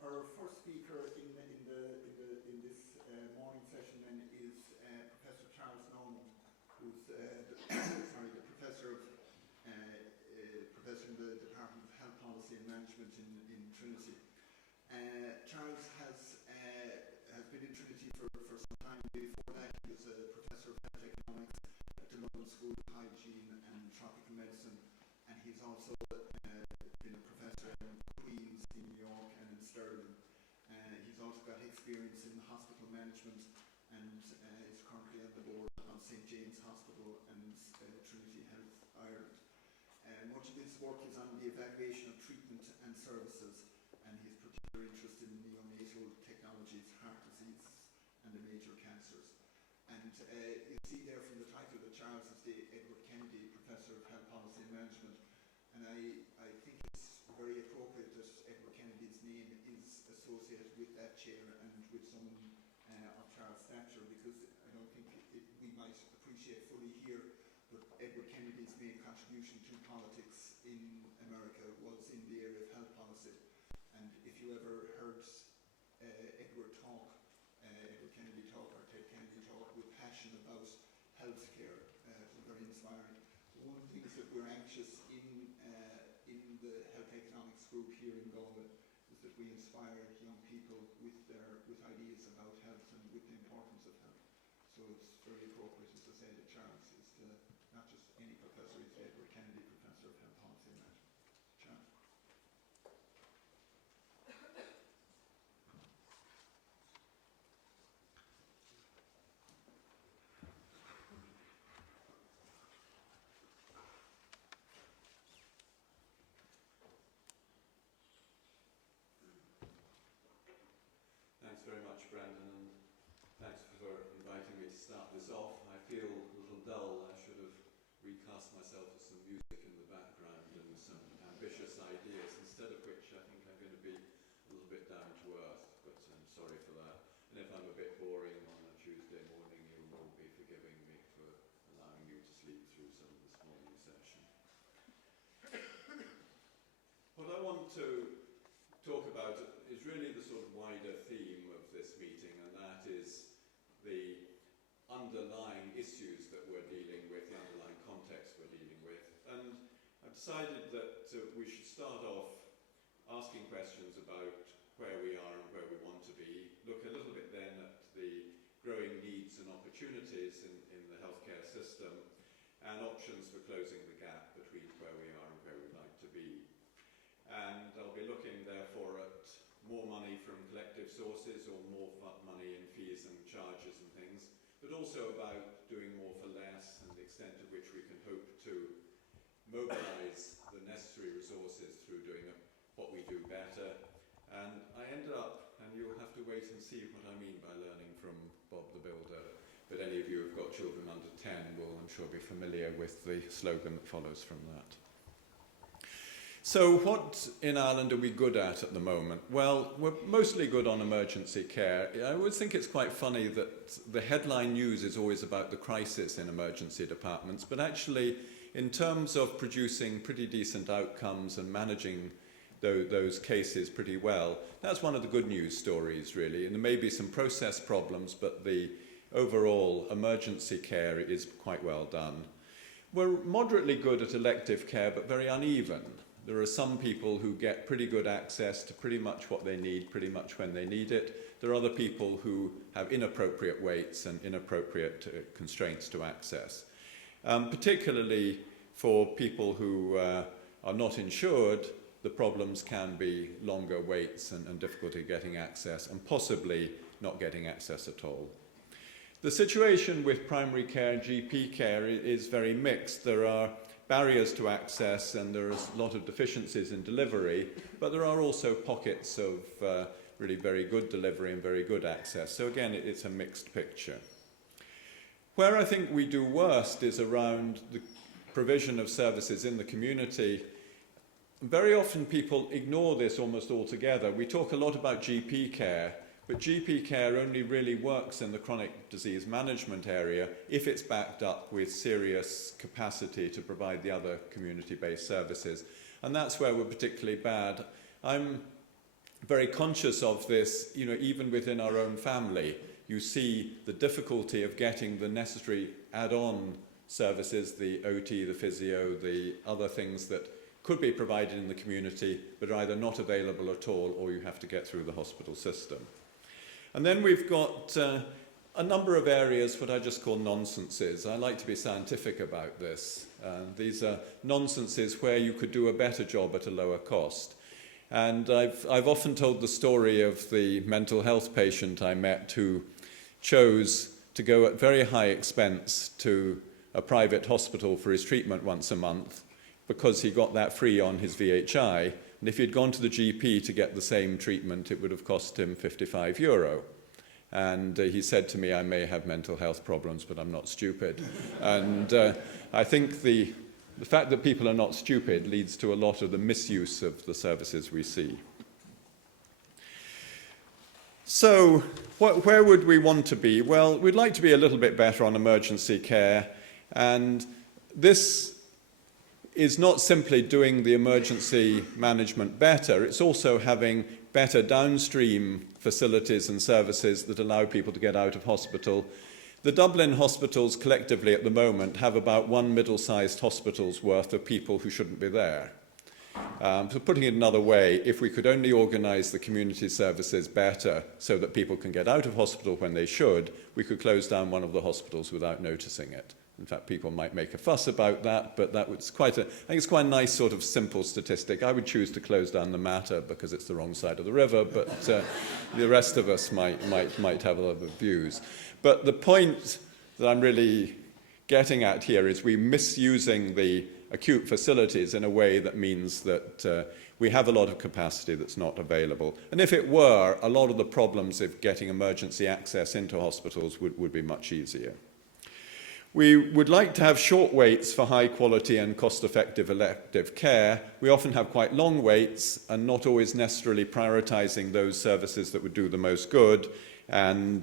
Our first speaker in this morning session then is Professor Charles Nolan, who's the professor in the Department of Health Policy and Management in Trinity. Charles has been in Trinity for some time. Before that, he was a professor of health economics at the London School of Hygiene and Tropical Medicine, and he's also been a professor in Queen's in New York and in Stirling. He's also got experience in hospital management and is currently on the board on St James Hospital and Trinity Health Ireland. Much of his work is on the evaluation of treatment and services, and he's particularly interested in neonatal technologies, heart disease and the major cancers. And you see there from the title that Charles is the Edward Kennedy Professor of Health Policy and Management, and I think it's very appropriate that Edward Kennedy's name is associated with that chair and with someone of Charles' stature, because I don't think we might appreciate fully here, but Edward Kennedy's main contribution to politics in America was in the area of health policy. And if you ever heard Edward Kennedy talk, or Ted Kennedy talk with passion about healthcare, it was very inspiring. One of the things that we're anxious in the health economics group here in Galway is that we inspire young people with ideas about health and with the importance of health. So it's very appropriate, as I say, that Charles is not just any professor, he's the Edward Kennedy Professor of Health Policy and Management. Charles. Thanks very much, Brandon, and thanks for inviting me to start this off. I feel a little dull. I should have recast myself with some music in the background and some ambitious ideas, instead of which I think I'm going to be a little bit down to earth, but I'm sorry for that. And if I'm a bit boring on a Tuesday morning, you will be forgiving me for allowing you to sleep through some of this morning's session. What I want to talk about is really the sort of wider theme of this meeting, and that is the underlying issues that we're dealing with, the underlying context we're dealing with. And I've decided that we should start off asking questions about where we are and where we want to be, look a little bit then at the growing needs and opportunities in the healthcare system, and options for closing the gap between where we are and where we'd like to be. And I'll be looking therefore at more money from collective sources, or more money in fees and charges and things, but also about doing more for less and the extent to which we can hope to mobilise the necessary resources through doing what we do better. And I ended up, and you'll have to wait and see what I mean by learning from Bob the Builder, but any of you who've got children under 10 will, I'm sure, be familiar with the slogan that follows from that. So what in Ireland are we good at the moment? Well, we're mostly good on emergency care. I always think it's quite funny that the headline news is always about the crisis in emergency departments, but actually in terms of producing pretty decent outcomes and managing those cases pretty well, that's one of the good news stories really. And there may be some process problems, but the overall emergency care is quite well done. We're moderately good at elective care, but very uneven. There are some people who get pretty good access to pretty much what they need, pretty much when they need it. There are other people who have inappropriate waits and inappropriate constraints to access. Particularly for people who are not insured, the problems can be longer waits and difficulty getting access, and possibly not getting access at all. The situation with primary care and GP care is very mixed. There are barriers to access and there are a lot of deficiencies in delivery, but there are also pockets of really very good delivery and very good access. So again, it's a mixed picture. Where I think we do worst is around the provision of services in the community. Very often people ignore this almost altogether. We talk a lot about GP care, but GP care only really works in the chronic disease management area if it's backed up with serious capacity to provide the other community-based services. And that's where we're particularly bad. I'm very conscious of this, even within our own family. You see the difficulty of getting the necessary add-on services, the OT, the physio, the other things that could be provided in the community but are either not available at all or you have to get through the hospital system. And then we've got a number of areas what I just call nonsenses. I like to be scientific about this. These are nonsenses where you could do a better job at a lower cost. And I've often told the story of the mental health patient I met who chose to go at very high expense to a private hospital for his treatment once a month because he got that free on his VHI. And if he'd gone to the GP to get the same treatment, it would have cost him €55. And he said to me, I may have mental health problems, but I'm not stupid. And I think the fact that people are not stupid leads to a lot of the misuse of the services we see. So where would we want to be? Well, we'd like to be a little bit better on emergency care. And this is not simply doing the emergency management better, it's also having better downstream facilities and services that allow people to get out of hospital. The Dublin hospitals collectively at the moment have about one middle-sized hospital's worth of people who shouldn't be there. So putting it another way, if we could only organise the community services better so that people can get out of hospital when they should, we could close down one of the hospitals without noticing it. In fact, people might make a fuss about that, but I think it's quite a nice sort of simple statistic. I would choose to close down the Mater because it's the wrong side of the river, but the rest of us might have other views. But the point that I'm really getting at here is we're misusing the acute facilities in a way that means that we have a lot of capacity that's not available. And if it were, a lot of the problems of getting emergency access into hospitals would be much easier. We would like to have short waits for high quality and cost-effective elective care. We often have quite long waits and not always necessarily prioritising those services that would do the most good. And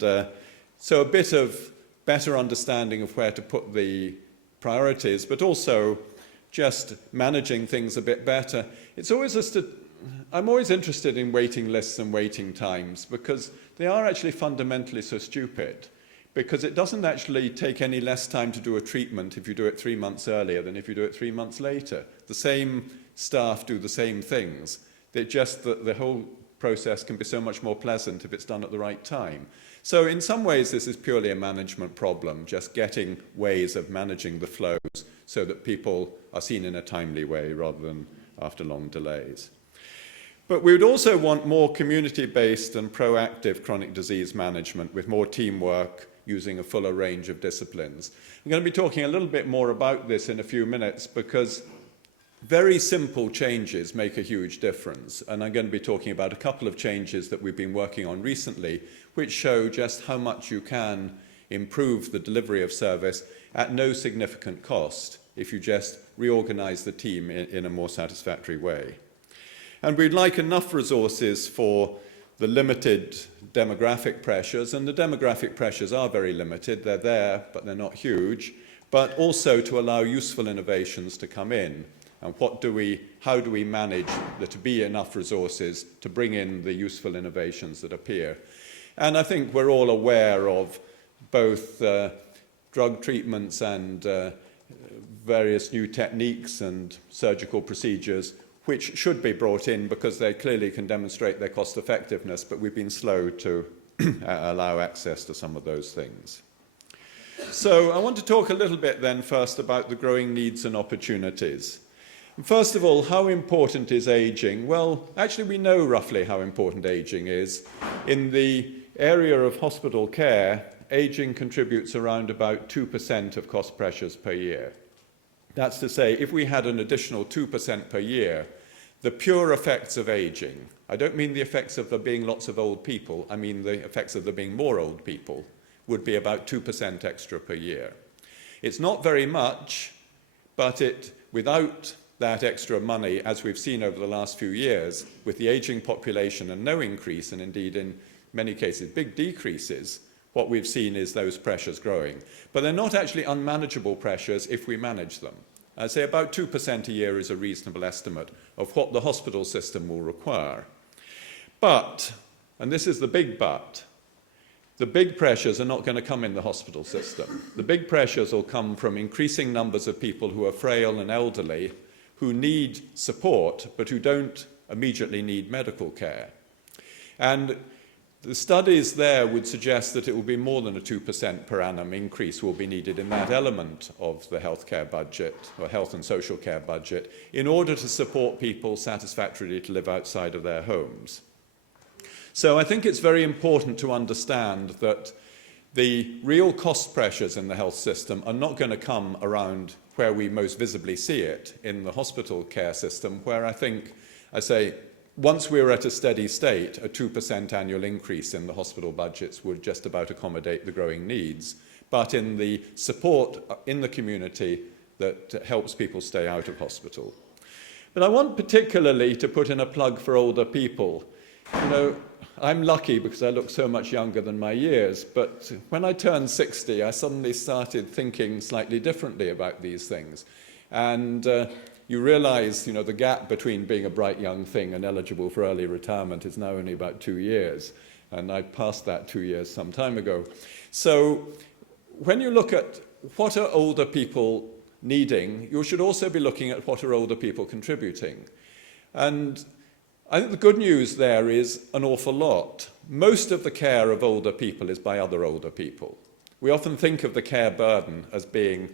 so a bit of better understanding of where to put the priorities, but also just managing things a bit better. It's always I'm always interested in waiting lists and waiting times because they are actually fundamentally so stupid. Because it doesn't actually take any less time to do a treatment if you do it 3 months earlier than if you do it 3 months later. The same staff do the same things. The whole process can be so much more pleasant if it's done at the right time. So in some ways, this is purely a management problem, just getting ways of managing the flows so that people are seen in a timely way rather than after long delays. But we would also want more community-based and proactive chronic disease management with more teamwork, using a fuller range of disciplines. I'm going to be talking a little bit more about this in a few minutes because very simple changes make a huge difference. And I'm going to be talking about a couple of changes that we've been working on recently, which show just how much you can improve the delivery of service at no significant cost if you just reorganize the team in a more satisfactory way. And we'd like enough resources for the limited demographic pressures, and the demographic pressures are very limited. They're there, but they're not huge, but also to allow useful innovations to come in. And how do we manage there to be enough resources to bring in the useful innovations that appear? And I think we're all aware of both drug treatments and various new techniques and surgical procedures which should be brought in because they clearly can demonstrate their cost effectiveness, but we've been slow to allow access to some of those things. So I want to talk a little bit then first about the growing needs and opportunities. First of all, how important is ageing? Well, actually we know roughly how important ageing is. In the area of hospital care, ageing contributes around about 2% of cost pressures per year. That's to say, if we had an additional 2% per year, the pure effects of ageing, I don't mean the effects of there being lots of old people, I mean the effects of there being more old people, would be about 2% extra per year. It's not very much, but without that extra money, as we've seen over the last few years, with the ageing population and no increase, and indeed in many cases big decreases, what we've seen is those pressures growing. But they're not actually unmanageable pressures if we manage them. I'd say about 2% a year is a reasonable estimate of what the hospital system will require. But, and this is the big but, the big pressures are not going to come in the hospital system. The big pressures will come from increasing numbers of people who are frail and elderly, who need support, but who don't immediately need medical care. And the studies there would suggest that it will be more than a 2% per annum increase will be needed in that element of the healthcare budget, or health and social care budget, in order to support people satisfactorily to live outside of their homes. So I think it's very important to understand that the real cost pressures in the health system are not going to come around where we most visibly see it, in the hospital care system, where I think, I say, once we're at a steady state, a 2% annual increase in the hospital budgets would just about accommodate the growing needs. But in the support in the community that helps people stay out of hospital. But I want particularly to put in a plug for older people. You know, I'm lucky because I look so much younger than my years, but when I turned 60, I suddenly started thinking slightly differently about these things. And you realize, you know, the gap between being a bright young thing and eligible for early retirement is now only about 2 years. And I passed that 2 years some time ago. So when you look at what are older people needing, you should also be looking at what are older people contributing. And I think the good news there is an awful lot. Most of the care of older people is by other older people. We often think of the care burden as being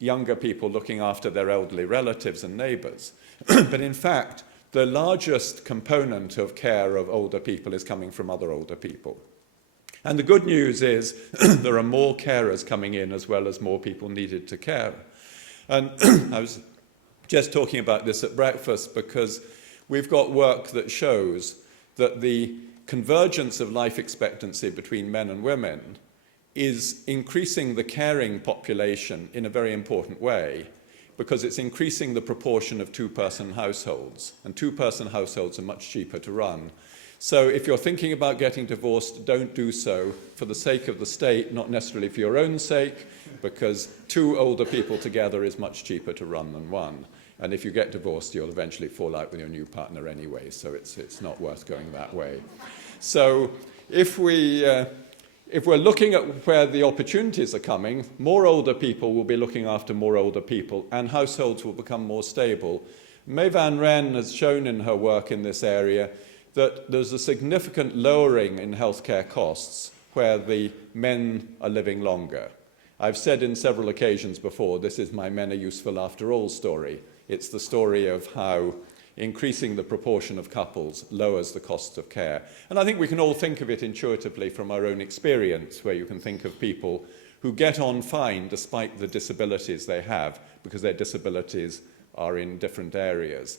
younger people looking after their elderly relatives and neighbours. But in fact, the largest component of care of older people is coming from other older people. And the good news is there are more carers coming in as well as more people needed to care. And I was just talking about this at breakfast because we've got work that shows that the convergence of life expectancy between men and women is increasing the caring population in a very important way, because it's increasing the proportion of two-person households, and two-person households are much cheaper to run. So if you're thinking about getting divorced, don't do so for the sake of the state, not necessarily for your own sake, because two older people together is much cheaper to run than one. And if you get divorced, you'll eventually fall out with your new partner anyway, so it's not worth going that way. So if we're looking at where the opportunities are coming, more older people will be looking after more older people, and households will become more stable. Mae Van Ren has shown in her work in this area that there's a significant lowering in healthcare costs where the men are living longer. I've said in several occasions before, this is my men are useful after all story. It's the story of how increasing the proportion of couples lowers the cost of care. And I think we can all think of it intuitively from our own experience, where you can think of people who get on fine despite the disabilities they have, because their disabilities are in different areas.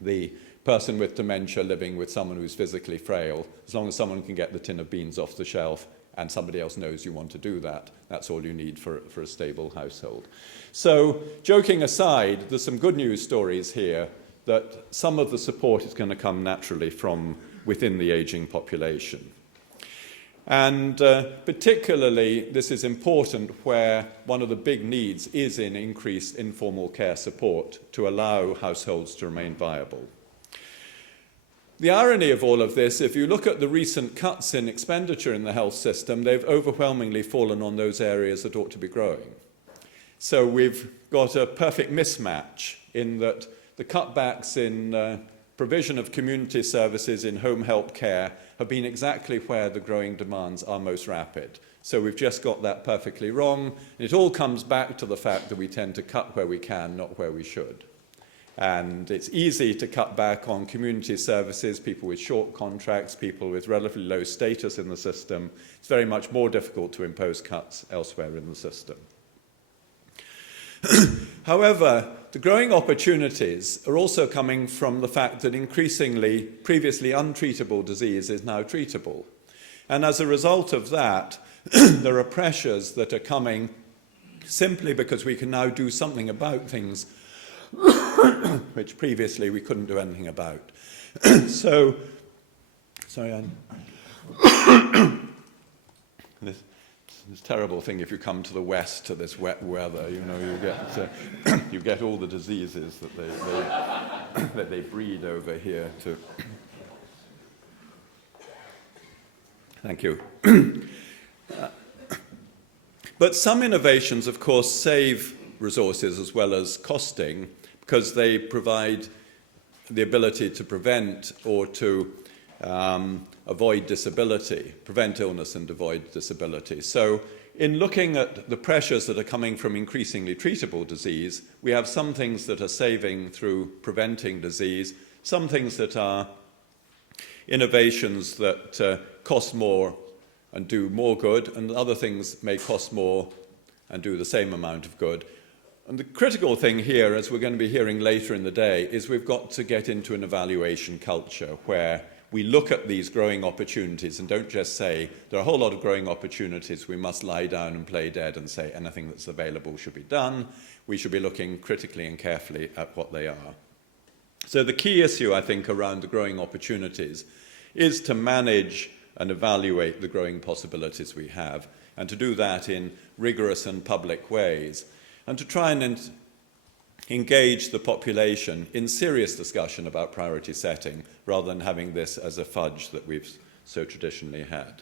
The person with dementia living with someone who's physically frail, as long as someone can get the tin of beans off the shelf and somebody else knows you want to do that, that's all you need for a stable household. So, joking aside, there's some good news stories here that some of the support is going to come naturally from within the ageing population. And particularly, this is important where one of the big needs is in increased informal care support to allow households to remain viable. The irony of all of this, if you look at the recent cuts in expenditure in the health system, they've overwhelmingly fallen on those areas that ought to be growing. So we've got a perfect mismatch in that the cutbacks in provision of community services in home help care have been exactly where the growing demands are most rapid. So we've just got that perfectly wrong. And it all comes back to the fact that we tend to cut where we can, not where we should. And it's easy to cut back on community services, people with short contracts, people with relatively low status in the system. It's very much more difficult to impose cuts elsewhere in the system. However, the growing opportunities are also coming from the fact that increasingly previously untreatable disease is now treatable. And as a result of that, there are pressures that are coming simply because we can now do something about things which previously we couldn't do anything about. So, sorry, Anne. This terrible thing if you come to the west to this wet weather, you know, you get all the diseases that they breed over here. Thank you. But some innovations, of course, save resources as well as costing because they provide the ability to prevent or to avoid disability, prevent illness and avoid disability. So in looking at the pressures that are coming from increasingly treatable disease, we have some things that are saving through preventing disease, some things that are innovations that cost more and do more good, and other things may cost more and do the same amount of good. And the critical thing here, as we're going to be hearing later in the day, is we've got to get into an evaluation culture where we look at these growing opportunities and don't just say, there are a whole lot of growing opportunities, we must lie down and play dead and say anything that's available should be done. We should be looking critically and carefully at what they are. So the key issue, I think, around the growing opportunities is to manage and evaluate the growing possibilities we have, and to do that in rigorous and public ways, and to try and engage the population in serious discussion about priority setting, rather than having this as a fudge that we've so traditionally had.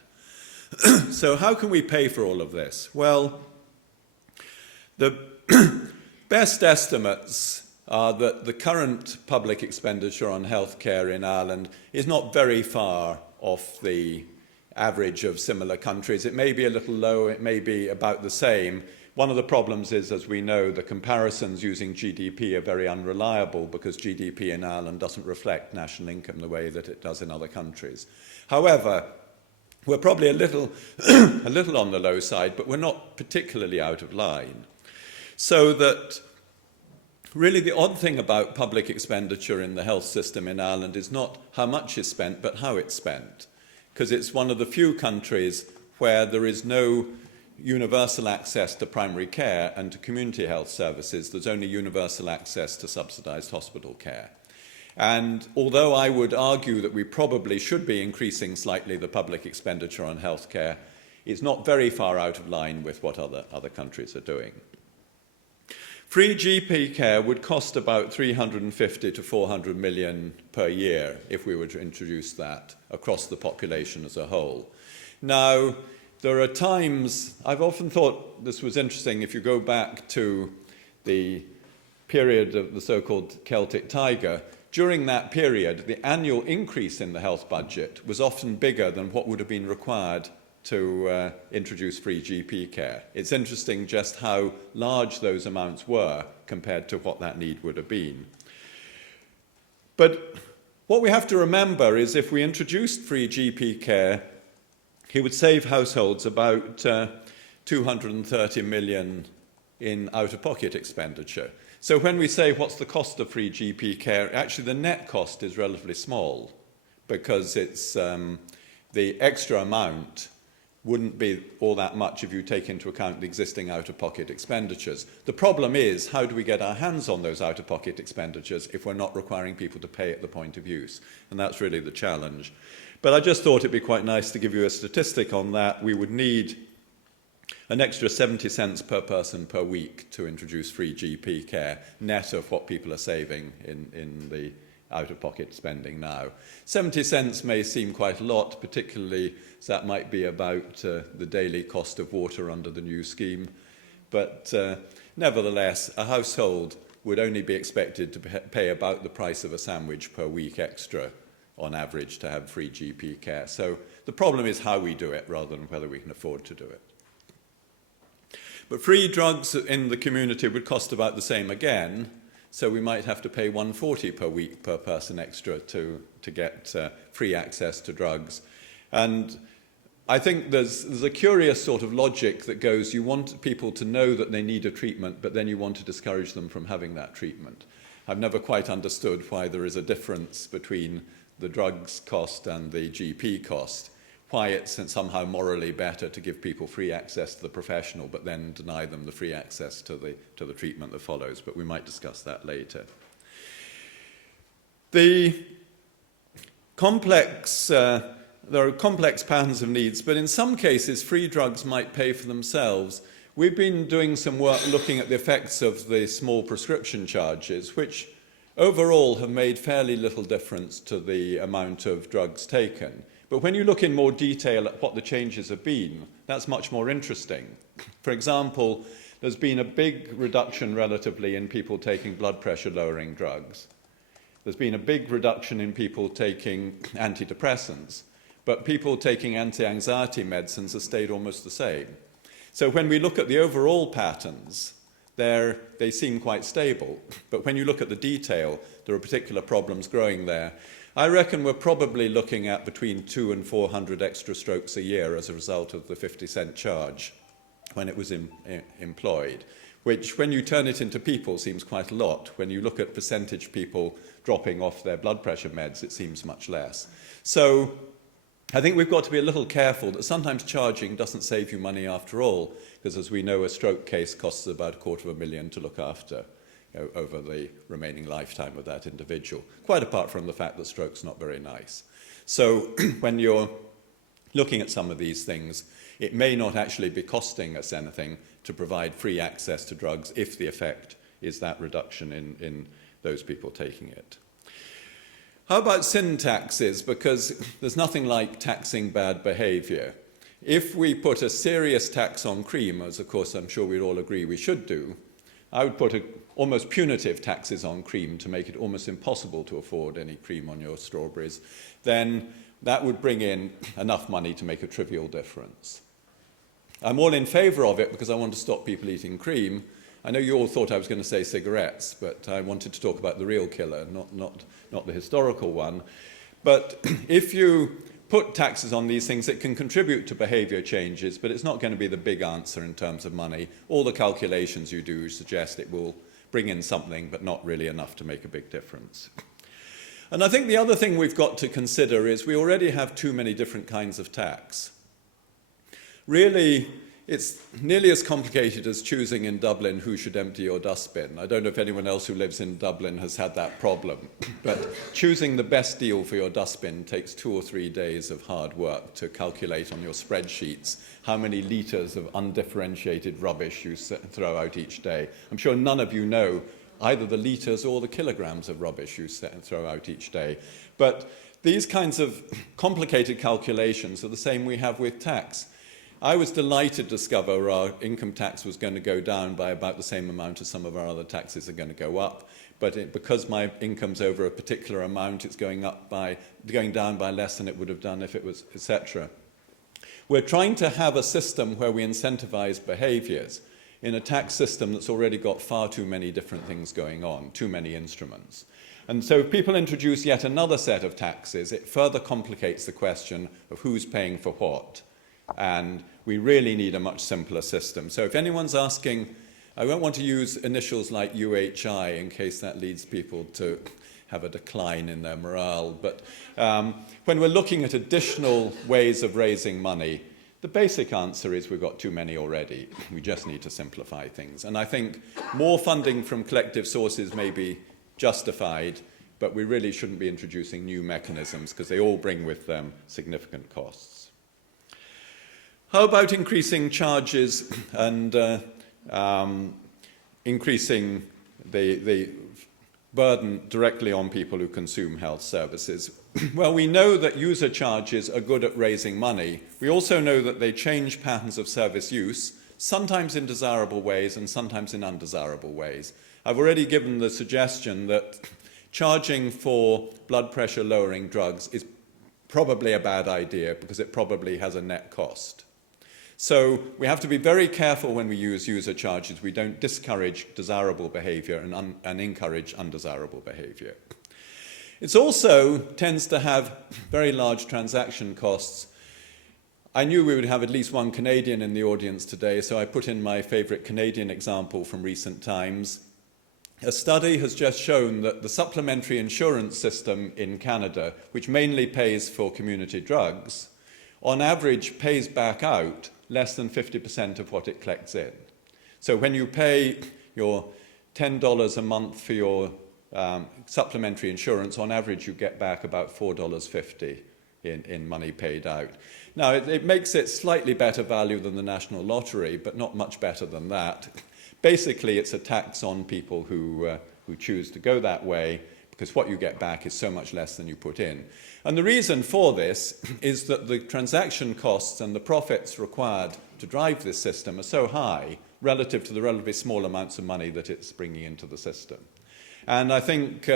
So how can we pay for all of this? Well, the best estimates are that the current public expenditure on healthcare in Ireland is not very far off the average of similar countries. It may be a little low, it may be about the same. One of the problems is, as we know, the comparisons using GDP are very unreliable because GDP in Ireland doesn't reflect national income the way that it does in other countries. However, we're probably a little, a little on the low side, but we're not particularly out of line. So that really the odd thing about public expenditure in the health system in Ireland is not how much is spent, but how it's spent. Because it's one of the few countries where there is no universal access to primary care and to community health services. There's only universal access to subsidised hospital care. And although I would argue that we probably should be increasing slightly the public expenditure on healthcare, it's not very far out of line with what other countries are doing. Free GP care would cost about 350 to 400 million per year if we were to introduce that across the population as a whole. Now, there are times, I've often thought this was interesting, if you go back to the period of the so-called Celtic Tiger, during that period, the annual increase in the health budget was often bigger than what would have been required to introduce free GP care. It's interesting just how large those amounts were compared to what that need would have been. But what we have to remember is if we introduced free GP care, it would save households about 230 million in out-of-pocket expenditure. So when we say what's the cost of free GP care, actually the net cost is relatively small because it's the extra amount wouldn't be all that much if you take into account the existing out-of-pocket expenditures. The problem is, how do we get our hands on those out-of-pocket expenditures if we're not requiring people to pay at the point of use? And that's really the challenge. But I just thought it'd be quite nice to give you a statistic on that. We would need an extra 70 cents per person per week to introduce free GP care, net of what people are saving in the out-of-pocket spending now. 70 cents may seem quite a lot, particularly as that might be about the daily cost of water under the new scheme. But nevertheless, a household would only be expected to pay about the price of a sandwich per week extra on average to have free GP care. So the problem is how we do it rather than whether we can afford to do it. But free drugs in the community would cost about the same again, so we might have to pay $1.40 per week per person extra to get free access to drugs. And I think there's a curious sort of logic that goes, you want people to know that they need a treatment, but then you want to discourage them from having that treatment. I've never quite understood why there is a difference between the drugs cost and the GP cost, why it's somehow morally better to give people free access to the professional but then deny them the free access to the treatment that follows, but we might discuss that later. There are complex patterns of needs, but in some cases free drugs might pay for themselves. We've been doing some work looking at the effects of the small prescription charges, which overall have made fairly little difference to the amount of drugs taken. But when you look in more detail at what the changes have been, that's much more interesting. For example, there's been a big reduction relatively in people taking blood pressure lowering drugs. There's been a big reduction in people taking antidepressants, but people taking anti-anxiety medicines have stayed almost the same. So when we look at the overall patterns, they seem quite stable. But when you look at the detail, there are particular problems growing there. I reckon we're probably looking at between 200 and 400 extra strokes a year as a result of the 50-cent charge when it was employed, which when you turn it into people seems quite a lot. When you look at percentage people dropping off their blood pressure meds, it seems much less. So I think we've got to be a little careful that sometimes charging doesn't save you money after all, because as we know, a stroke case costs about $250,000 to look after, over the remaining lifetime of that individual, quite apart from the fact that stroke's not very nice. So when you're looking at some of these things, it may not actually be costing us anything to provide free access to drugs if the effect is that reduction in those people taking it. How about sin taxes? Because there's nothing like taxing bad behaviour. If we put a serious tax on cream, as of course I'm sure we'd all agree we should do, I would put almost punitive taxes on cream to make it almost impossible to afford any cream on your strawberries, then that would bring in enough money to make a trivial difference. I'm all in favour of it because I want to stop people eating cream. I know you all thought I was going to say cigarettes, but I wanted to talk about the real killer, not the historical one. But if you put taxes on these things, it can contribute to behaviour changes, but it's not going to be the big answer in terms of money. All the calculations you do suggest it will bring in something, but not really enough to make a big difference. And I think the other thing we've got to consider is we already have too many different kinds of tax. Really, it's nearly as complicated as choosing in Dublin who should empty your dustbin. I don't know if anyone else who lives in Dublin has had that problem, but choosing the best deal for your dustbin takes 2 or 3 days of hard work to calculate on your spreadsheets how many litres of undifferentiated rubbish you throw out each day. I'm sure none of you know either the litres or the kilograms of rubbish you throw out each day. But these kinds of complicated calculations are the same we have with tax. I was delighted to discover our income tax was going to go down by about the same amount as some of our other taxes are going to go up. But because my income's over a particular amount, it's going down by less than it would have done if it was, etc. We're trying to have a system where we incentivize behaviors in a tax system that's already got far too many different things going on, too many instruments. And so if people introduce yet another set of taxes, it further complicates the question of who's paying for what. And we really need a much simpler system. So if anyone's asking, I won't want to use initials like UHI in case that leads people to have a decline in their morale. But when we're looking at additional ways of raising money, the basic answer is we've got too many already. We just need to simplify things. And I think more funding from collective sources may be justified, but we really shouldn't be introducing new mechanisms because they all bring with them significant costs. How about increasing charges and increasing the burden directly on people who consume health services? Well, we know that user charges are good at raising money. We also know that they change patterns of service use, sometimes in desirable ways and sometimes in undesirable ways. I've already given the suggestion that charging for blood pressure lowering drugs is probably a bad idea because it probably has a net cost. So we have to be very careful when we use user charges. We don't discourage desirable behavior and encourage undesirable behavior. It also tends to have very large transaction costs. I knew we would have at least one Canadian in the audience today, so I put in my favorite Canadian example from recent times. A study has just shown that the supplementary insurance system in Canada, which mainly pays for community drugs, on average pays back out less than 50% of what it collects in. So when you pay your $10 a month for your supplementary insurance, on average you get back about $4.50 in money paid out. Now, it makes it slightly better value than the National Lottery, but not much better than that. Basically, it's a tax on people who choose to go that way, because what you get back is so much less than you put in. And the reason for this is that the transaction costs and the profits required to drive this system are so high relative to the relatively small amounts of money that it's bringing into the system. And I think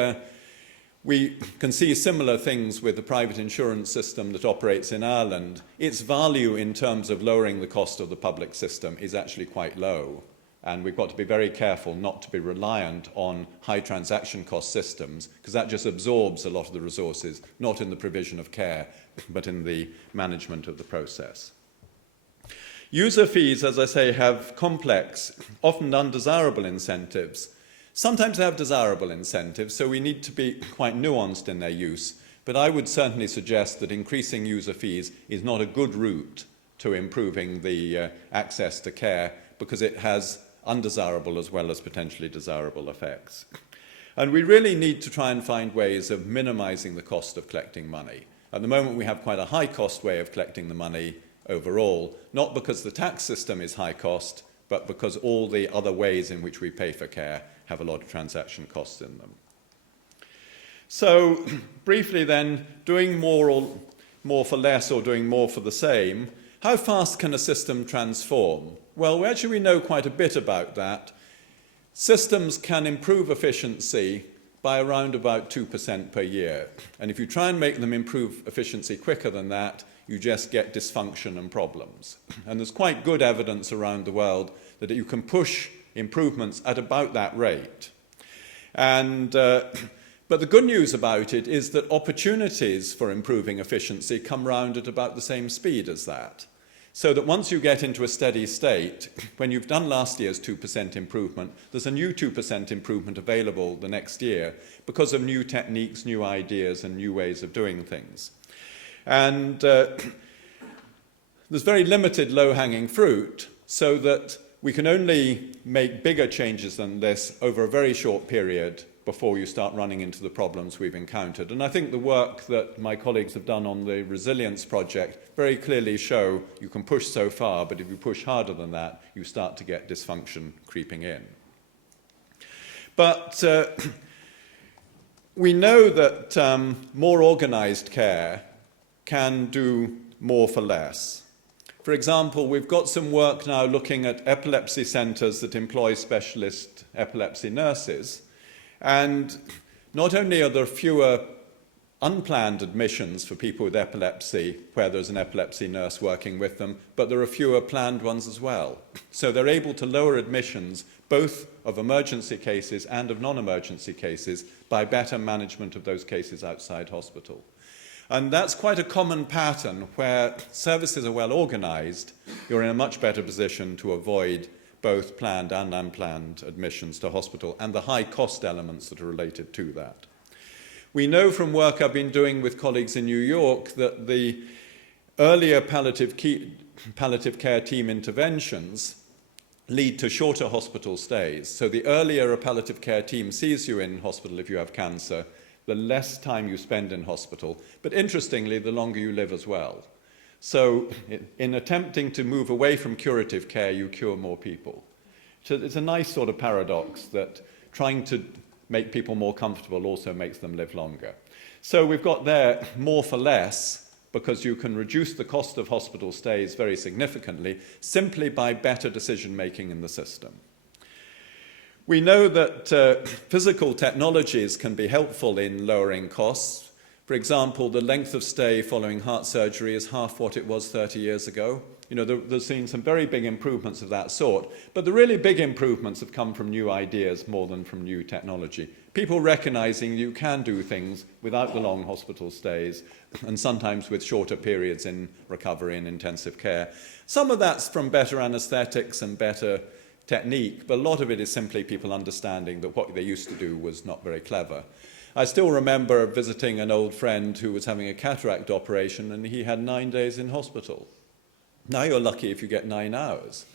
we can see similar things with the private insurance system that operates in Ireland. Its value in terms of lowering the cost of the public system is actually quite low. And we've got to be very careful not to be reliant on high transaction cost systems, because that just absorbs a lot of the resources, not in the provision of care, but in the management of the process. User fees, as I say, have complex, often undesirable incentives. Sometimes they have desirable incentives, so we need to be quite nuanced in their use. But I would certainly suggest that increasing user fees is not a good route to improving the access to care, because it has undesirable as well as potentially desirable effects. And we really need to try and find ways of minimizing the cost of collecting money. At the moment, we have quite a high-cost way of collecting the money overall, not because the tax system is high cost, but because all the other ways in which we pay for care have a lot of transaction costs in them. So, briefly then, doing more for less or doing more for the same, how fast can a system transform? Well, actually we know quite a bit about that. Systems can improve efficiency by around about 2% per year. And if you try and make them improve efficiency quicker than that, you just get dysfunction and problems. And there's quite good evidence around the world that you can push improvements at about that rate. And, but the good news about it is that opportunities for improving efficiency come round at about the same speed as that. So that once you get into a steady state, when you've done last year's 2% improvement, there's a new 2% improvement available the next year because of new techniques, new ideas, and new ways of doing things. And there's very limited low-hanging fruit, so that we can only make bigger changes than this over a very short period before you start running into the problems we've encountered. And I think the work that my colleagues have done on the resilience project very clearly show you can push so far, but if you push harder than that, you start to get dysfunction creeping in. But we know that more organized care can do more for less. For example, we've got some work now looking at epilepsy centers that employ specialist epilepsy nurses. And not only are there fewer unplanned admissions for people with epilepsy where there's an epilepsy nurse working with them, but there are fewer planned ones as well. So they're able to lower admissions both of emergency cases and of non-emergency cases by better management of those cases outside hospital. And that's quite a common pattern where services are well organized, you're in a much better position to avoid both planned and unplanned admissions to hospital and the high cost elements that are related to that. We know from work I've been doing with colleagues in New York that the earlier palliative care team interventions lead to shorter hospital stays. So the earlier a palliative care team sees you in hospital if you have cancer, the less time you spend in hospital. But interestingly, the longer you live as well. So in attempting to move away from curative care, you cure more people. So it's a nice sort of paradox that trying to make people more comfortable also makes them live longer. So we've got there more for less, because you can reduce the cost of hospital stays very significantly simply by better decision making in the system. We know that physical technologies can be helpful in lowering costs. For example, the length of stay following heart surgery is half what it was 30 years ago. You know, there's been some very big improvements of that sort, but the really big improvements have come from new ideas more than from new technology. People recognizing you can do things without the long hospital stays and sometimes with shorter periods in recovery and intensive care. Some of that's from better anesthetics and better technique, but a lot of it is simply people understanding that what they used to do was not very clever. I still remember visiting an old friend who was having a cataract operation and he had 9 days in hospital. Now you're lucky if you get 9 hours.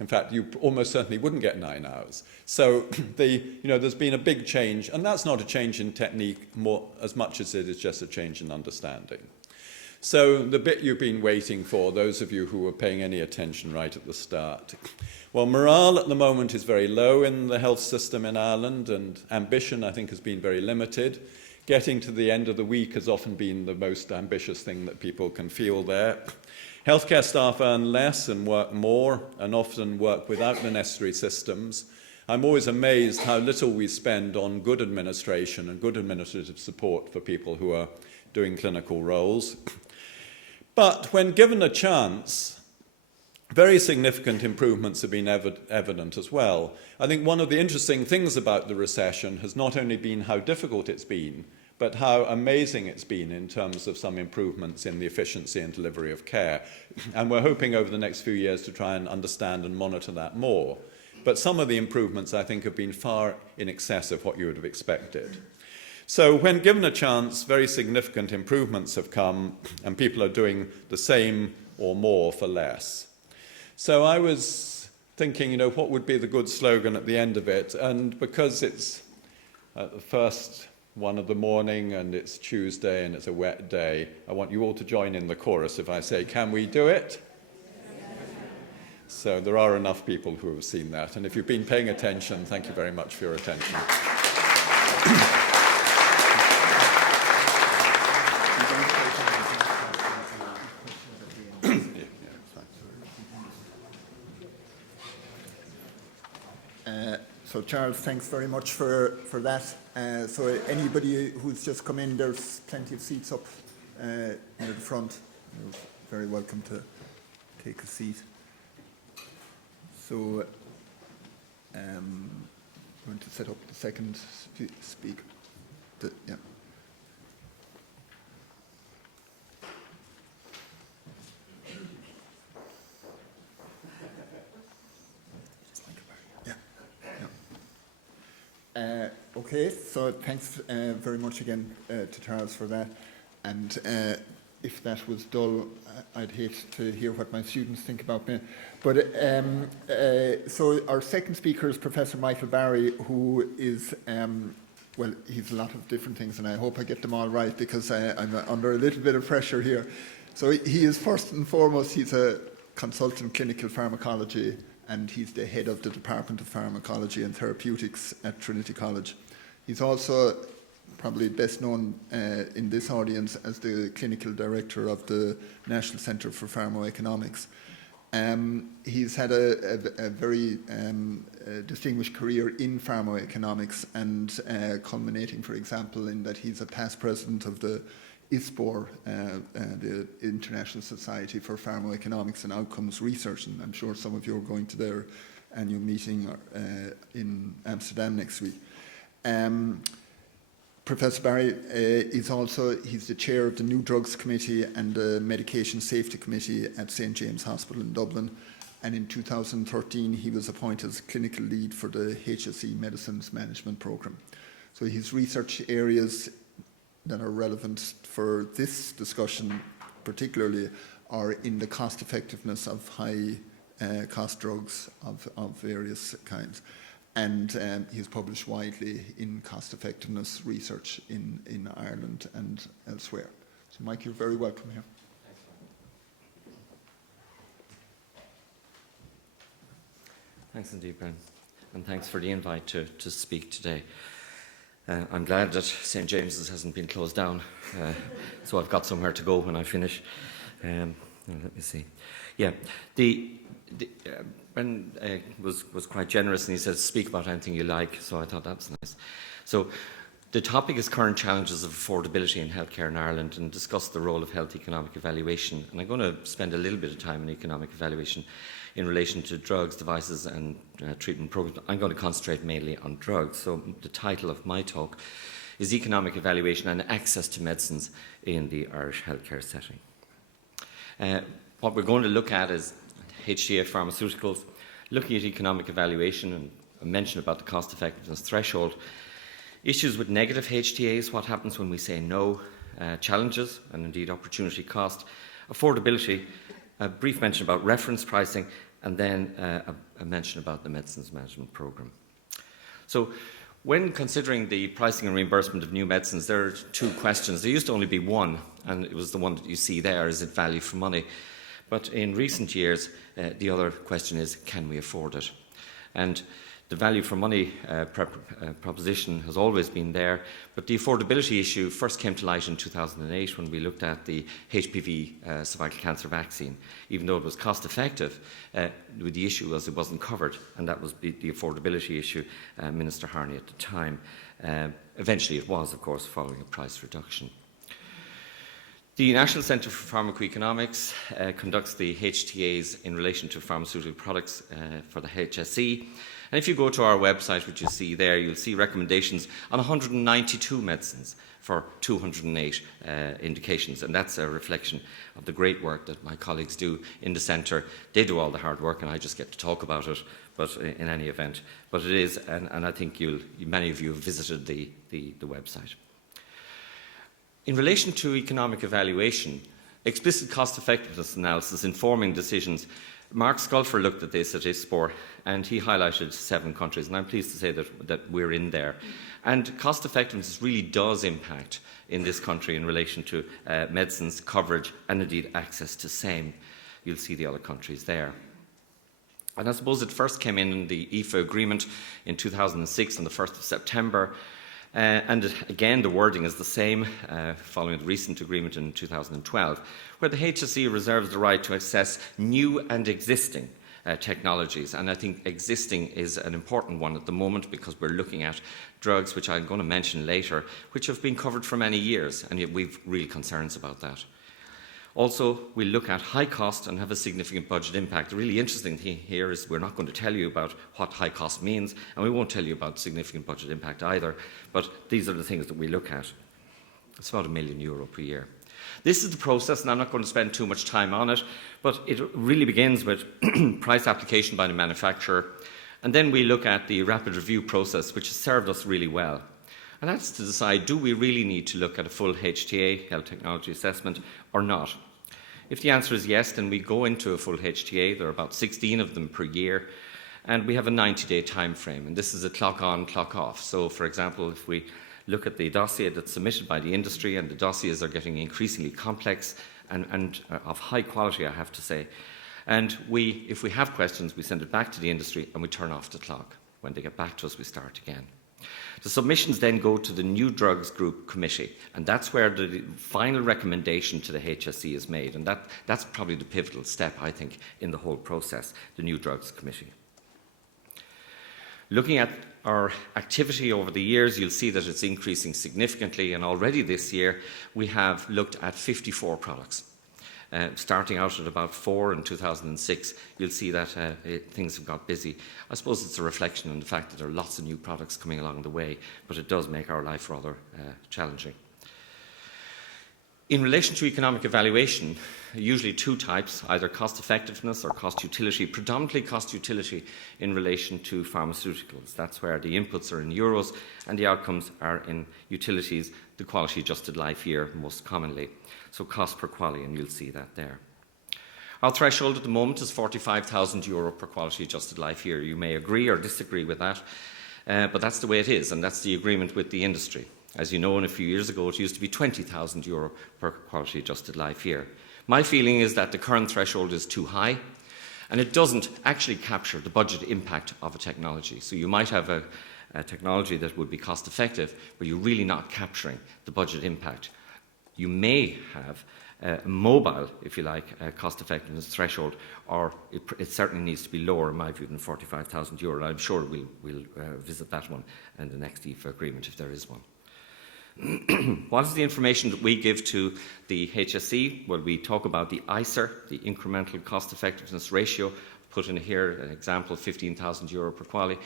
In fact, you almost certainly wouldn't get 9 hours. So there's been a big change, and that's not a change in technique as much as it is just a change in understanding. So the bit you've been waiting for, those of you who were paying any attention right at the start. Well, morale at the moment is very low in the health system in Ireland, and ambition, I think, has been very limited. Getting to the end of the week has often been the most ambitious thing that people can feel there. Healthcare staff earn less and work more, and often work without the necessary systems. I'm always amazed how little we spend on good administration and good administrative support for people who are doing clinical roles. But when given a chance, very significant improvements have been evident as well. I think one of the interesting things about the recession has not only been how difficult it's been, but how amazing it's been in terms of some improvements in the efficiency and delivery of care. And we're hoping over the next few years to try and understand and monitor that more. But some of the improvements, I think, have been far in excess of what you would have expected. So when given a chance, very significant improvements have come, and people are doing the same or more for less. So I was thinking, what would be the good slogan at the end of it? And because it's the first one of the morning and it's Tuesday and it's a wet day, I want you all to join in the chorus if I say, can we do it? So there are enough people who have seen that. And if you've been paying attention, thank you very much for your attention. So Charles, thanks very much for that. So anybody who's just come in, there's plenty of seats up near the front. You're very welcome to take a seat. So I'm going to set up the second speaker. Yeah. Okay, so thanks very much again to Charles for that. And if that was dull, I'd hate to hear what my students think about me. But so our second speaker is Professor Michael Barry, who is, well, he's a lot of different things, and I hope I get them all right because I'm under a little bit of pressure here. So he is first and foremost, he's a consultant clinical pharmacology, and he's the head of the Department of Pharmacology and Therapeutics at Trinity College. He's also probably best known in this audience as the clinical director of the National Centre for Pharmacoeconomics. He's had a very distinguished career in pharmacoeconomics, and culminating, for example, in that he's a past president of the ISPOR, the International Society for Pharmacoeconomics and Outcomes Research, and I'm sure some of you are going to their annual meeting in Amsterdam next week. Professor Barry is also, he's the chair of the New Drugs Committee and the Medication Safety Committee at St. James Hospital in Dublin, and in 2013 he was appointed as clinical lead for the HSE Medicines Management Programme. So his research areas that are relevant for this discussion particularly are in the cost effectiveness of high cost drugs of various kinds. And he's published widely in cost effectiveness research in Ireland and elsewhere. So Mike, you're very welcome here. Thanks indeed, Brian, and thanks for the invite to speak today. I'm glad that St. James's hasn't been closed down, so I've got somewhere to go when I finish. Let me see. Yeah, Ben was quite generous, and he said, speak about anything you like, so I thought that's nice. So the topic is current challenges of affordability in healthcare in Ireland, and discuss the role of health economic evaluation. And I'm going to spend a little bit of time on economic evaluation in relation to drugs, devices and treatment programs. I'm going to concentrate mainly on drugs. So the title of my talk is Economic Evaluation and Access to Medicines in the Irish Healthcare Setting. What we're going to look at is HTA pharmaceuticals, looking at economic evaluation, and a mention about the cost effectiveness threshold, issues with negative HTAs, what happens when we say no, challenges and indeed opportunity cost, affordability, a brief mention about reference pricing, and then a mention about the medicines management programme. So When considering the pricing and reimbursement of new medicines, there are two questions. There used to only be one, and it was the one that you see there, is it value for money? But in recent years, the other question is, can we afford it? And the value for money proposition has always been there, but the affordability issue first came to light in 2008 when we looked at the HPV cervical cancer vaccine. Even though it was cost effective, the issue was it wasn't covered, and that was the affordability issue, Minister Harney at the time. Eventually it was, of course, following a price reduction. The National Centre for Pharmacoeconomics conducts the HTAs in relation to pharmaceutical products for the HSE. And if you go to our website, which you see there, you'll see recommendations on 192 medicines for 208 indications. And that's a reflection of the great work that my colleagues do in the centre. They do all the hard work, and I just get to talk about it, but in any event. But it is, and I think many of you have visited the website. In relation to economic evaluation, explicit cost-effectiveness analysis informing decisions, Mark Sculfer looked at this at ISPOR, and he highlighted 7 countries, and I'm pleased to say that we're in there. And cost-effectiveness really does impact in this country in relation to medicines, coverage, and indeed access to same. You'll see the other countries there. And I suppose it first came in the EFA agreement in 2006 on the 1st of September. And again, the wording is the same following the recent agreement in 2012, where the HSE reserves the right to assess new and existing technologies. And I think existing is an important one at the moment because we're looking at drugs, which I'm going to mention later, which have been covered for many years, and yet we've real concerns about that. Also, we look at high cost and have a significant budget impact. The really interesting thing here is we're not going to tell you about what high cost means, and we won't tell you about significant budget impact either, but these are the things that we look at. It's about €1 million per year. This is the process, and I'm not going to spend too much time on it, but it really begins with price application by the manufacturer, and then we look at the rapid review process, which has served us really well. And that's to decide, do we really need to look at a full HTA, health technology assessment, or not? If the answer is yes, then we go into a full HTA. There are about 16 of them per year, and we have a 90-day time frame, and this is a clock on, clock off. So, for example, if we look at the dossier that's submitted by the industry, and the dossiers are getting increasingly complex and of high quality, I have to say, and if we have questions, we send it back to the industry and we turn off the clock. When they get back to us, we start again. The submissions then go to the New Drugs Group Committee, and that's where the final recommendation to the HSE is made, and that's probably the pivotal step, I think, in the whole process, the New Drugs Committee. Looking at our activity over the years, you'll see that it's increasing significantly, and already this year we have looked at 54 products. Starting out at about 4 in 2006, you'll see that things have got busy. I suppose it's a reflection on the fact that there are lots of new products coming along the way, but it does make our life rather challenging. In relation to economic evaluation, usually 2 types, either cost effectiveness or cost utility, predominantly cost utility in relation to pharmaceuticals. That's where the inputs are in euros and the outcomes are in utilities, the quality adjusted life year most commonly. So cost per quality, and you'll see that there. Our threshold at the moment is €45,000 per quality adjusted life year. You may agree or disagree with that, but that's the way it is, and that's the agreement with the industry. As you know, a few years ago, it used to be €20,000 per quality adjusted life year. My feeling is that the current threshold is too high, and it doesn't actually capture the budget impact of a technology. So you might have a technology that would be cost effective, but you're really not capturing the budget impact. You may have a mobile, if you like, cost effectiveness threshold, or it certainly needs to be lower, in my view, than €45,000. I'm sure we'll visit that one in the next EFA agreement, if there is one. What is the information that we give to the HSE? Well, we talk about the ICER, the incremental cost effectiveness ratio. Put in here an example, €15,000 per quality.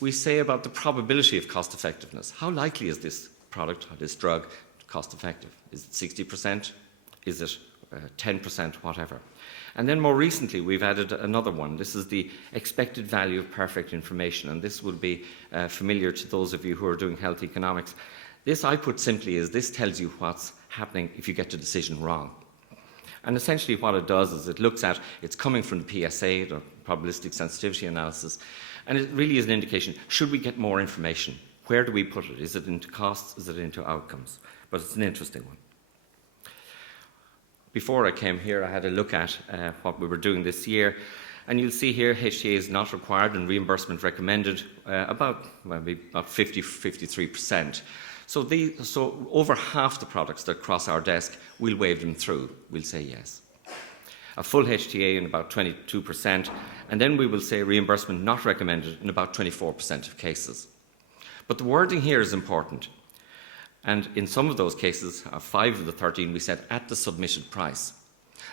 We say about the probability of cost effectiveness. How likely is this product or this drug cost effective? Is it 60%? Is it 10%? Whatever. And then more recently, we've added another one. This is the expected value of perfect information, and this will be familiar to those of you who are doing health economics. This, I put simply, is this tells you what's happening if you get the decision wrong. And essentially what it does is it looks at, it's coming from the PSA, the probabilistic sensitivity analysis, and it really is an indication, should we get more information? Where do we put it? Is it into costs? Is it into outcomes? But it's an interesting one. Before I came here, I had a look at what we were doing this year. And you'll see here, HTA is not required and reimbursement recommended about 53%. So over half the products that cross our desk, we'll wave them through. We'll say yes. A full HTA in about 22%, and then we will say reimbursement not recommended in about 24% of cases. But the wording here is important. And in some of those cases, 5 of the 13, we said at the submitted price.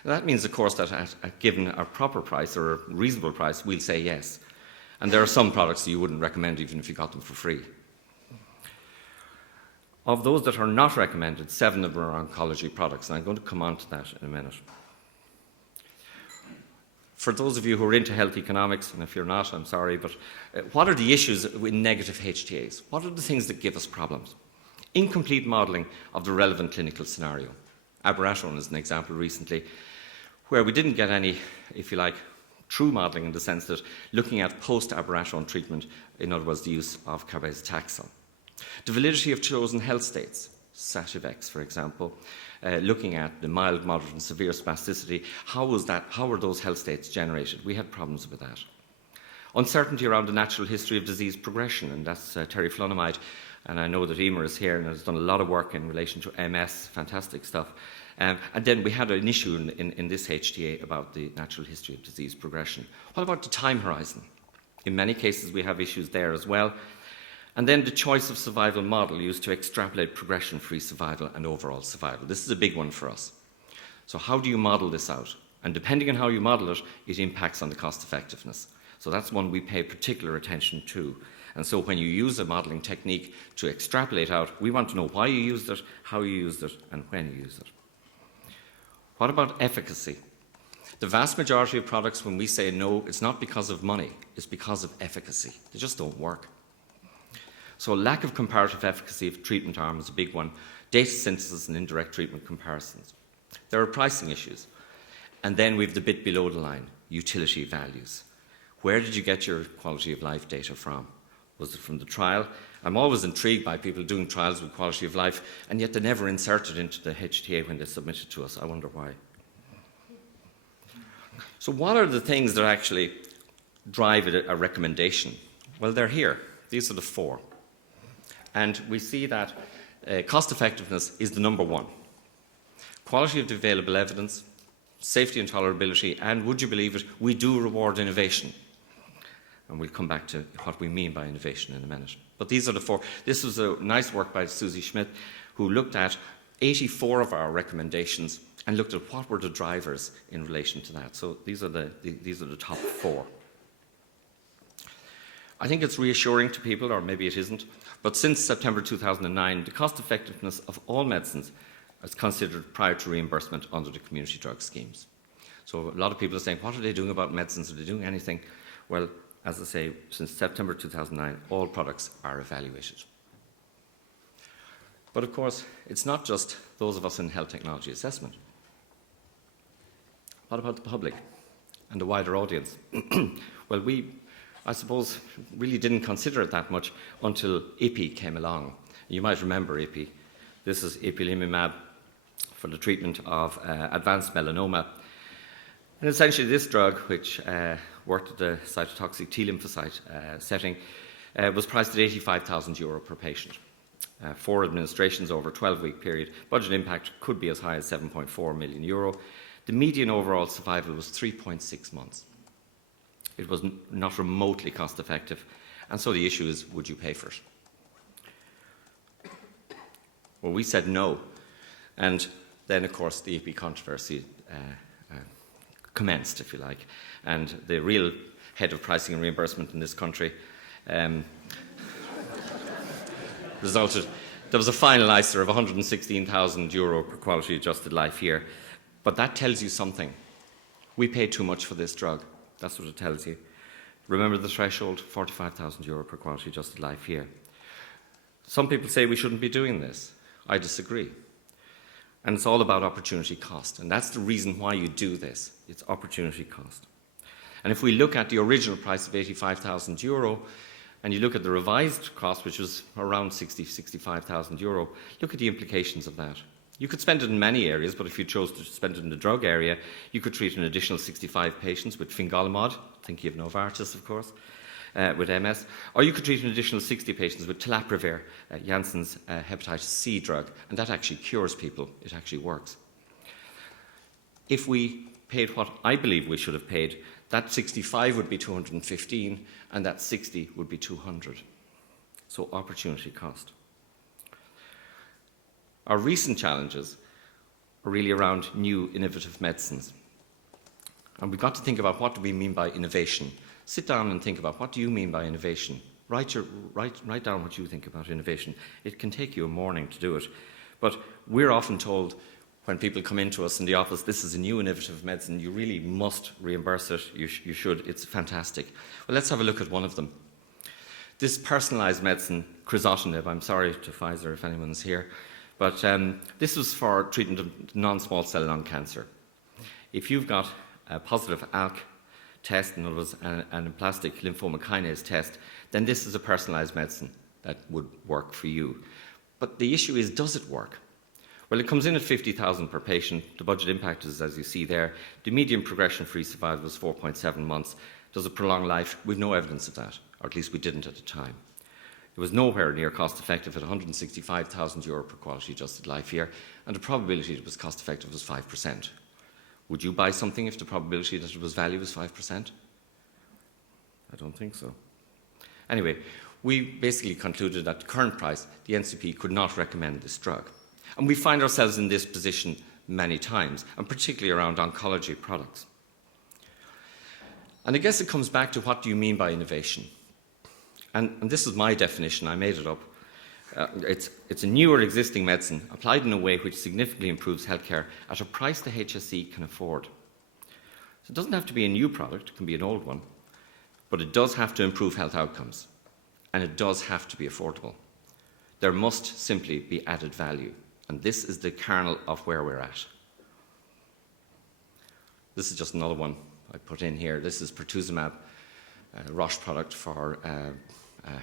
And that means, of course, that given a proper price or a reasonable price, we'll say yes. And there are some products that you wouldn't recommend even if you got them for free. Of those that are not recommended, 7 of them are oncology products, and I'm going to come on to that in a minute. For those of you who are into health economics, and if you're not, I'm sorry, but what are the issues with negative HTAs? What are the things that give us problems? Incomplete modelling of the relevant clinical scenario. Abiraterone is an example recently, where we didn't get any, if you like, true modelling in the sense that looking at post-abiraterone treatment, in other words, the use of carbetaxel. The validity of chosen health states, Sativex, for example, looking at the mild, moderate and severe spasticity, how were those health states generated? We had problems with that. Uncertainty around the natural history of disease progression, and that's teriflunomide, and I know that Emer is here and has done a lot of work in relation to MS, fantastic stuff. And then we had an issue in this HTA about the natural history of disease progression. What about the time horizon? In many cases we have issues there as well. And then the choice of survival model used to extrapolate progression-free survival and overall survival. This is a big one for us. So how do you model this out? And depending on how you model it, it impacts on the cost effectiveness. So that's one we pay particular attention to. And so when you use a modelling technique to extrapolate out, we want to know why you used it, how you used it, and when you used it. What about efficacy? The vast majority of products, when we say no, it's not because of money, it's because of efficacy. They just don't work. So lack of comparative efficacy of treatment arm is a big one. Data synthesis and indirect treatment comparisons. There are pricing issues. And then we have the bit below the line, utility values. Where did you get your quality of life data from? Was it from the trial? I'm always intrigued by people doing trials with quality of life, and yet they never insert it into the HTA when they submit it to us. I wonder why. So what are the things that actually drive a recommendation? Well, they're here. These are the 4. And we see that cost effectiveness is the number 1. Quality of the available evidence, safety and tolerability, and would you believe it, we do reward innovation. And we'll come back to what we mean by innovation in a minute. But these are the 4. This was a nice work by Susie Schmidt, who looked at 84 of our recommendations and looked at what were the drivers in relation to that. So these are the top 4. I think it's reassuring to people, or maybe it isn't, but since September 2009, the cost effectiveness of all medicines is considered prior to reimbursement under the community drug schemes. So a lot of people are saying, what are they doing about medicines? Are they doing anything? Well, as I say, since September 2009, all products are evaluated. But of course, it's not just those of us in health technology assessment. What about the public and the wider audience? Well, I suppose, really didn't consider it that much until IPI came along. You might remember IPI. This is ipilimumab for the treatment of advanced melanoma. And essentially this drug, which worked at the cytotoxic T lymphocyte setting, was priced at €85,000 per patient. 4 administrations over a 12-week period. Budget impact could be as high as €7.4 million. The median overall survival was 3.6 months. It was not remotely cost effective. And so the issue is, would you pay for it? Well, we said no. And then, of course, the EP controversy commenced, if you like. And the real head of pricing and reimbursement in this country resulted. There was a final ICER of €116,000 per quality adjusted life year. But that tells you something. We paid too much for this drug. That's what it tells you. Remember the threshold, €45,000 per quality adjusted life year. Some people say we shouldn't be doing this. I disagree. And it's all about opportunity cost. And that's the reason why you do this. It's opportunity cost. And if we look at the original price of €85,000, and you look at the revised cost, which was around 65,000 euro, look at the implications of that. You could spend it in many areas, but if you chose to spend it in the drug area, you could treat an additional 65 patients with fingolimod, thinking of Novartis, of course, with MS, or you could treat an additional 60 patients with telaprevir, Janssen's hepatitis C drug, and that actually cures people. It actually works. If we paid what I believe we should have paid, that 65 would be 215, and that 60 would be 200. So opportunity cost. Our recent challenges are really around new innovative medicines. And we've got to think about what do we mean by innovation. Sit down and think about what do you mean by innovation. Write down what you think about innovation. It can take you a morning to do it. But we're often told when people come into us in the office, this is a new innovative medicine, you really must reimburse it, you should, it's fantastic. Well, let's have a look at one of them. This personalised medicine, crizotinib, I'm sorry to Pfizer if anyone's here, but this was for treatment of non-small cell lung cancer. If you've got a positive ALK test, in other words, an aplastic lymphoma kinase test, then this is a personalised medicine that would work for you. But the issue is, does it work? Well, it comes in at 50,000 per patient. The budget impact is, as you see there. The median progression-free survival was 4.7 months. Does it prolong life? We've no evidence of that, or at least we didn't at the time. It was nowhere near cost-effective at 165,000 euro per quality-adjusted life year, and the probability it was cost-effective was 5%. Would you buy something if the probability that it was value was 5%? I don't think so. Anyway, we basically concluded at the current price, the NCP could not recommend this drug. And we find ourselves in this position many times, and particularly around oncology products. And I guess it comes back to what do you mean by innovation? And this is my definition, I made it up. It's a new or existing medicine applied in a way which significantly improves healthcare at a price the HSE can afford. So it doesn't have to be a new product, it can be an old one, but it does have to improve health outcomes, and it does have to be affordable. There must simply be added value, and this is the kernel of where we're at. This is just another one I put in here. This is pertuzumab, a Roche product for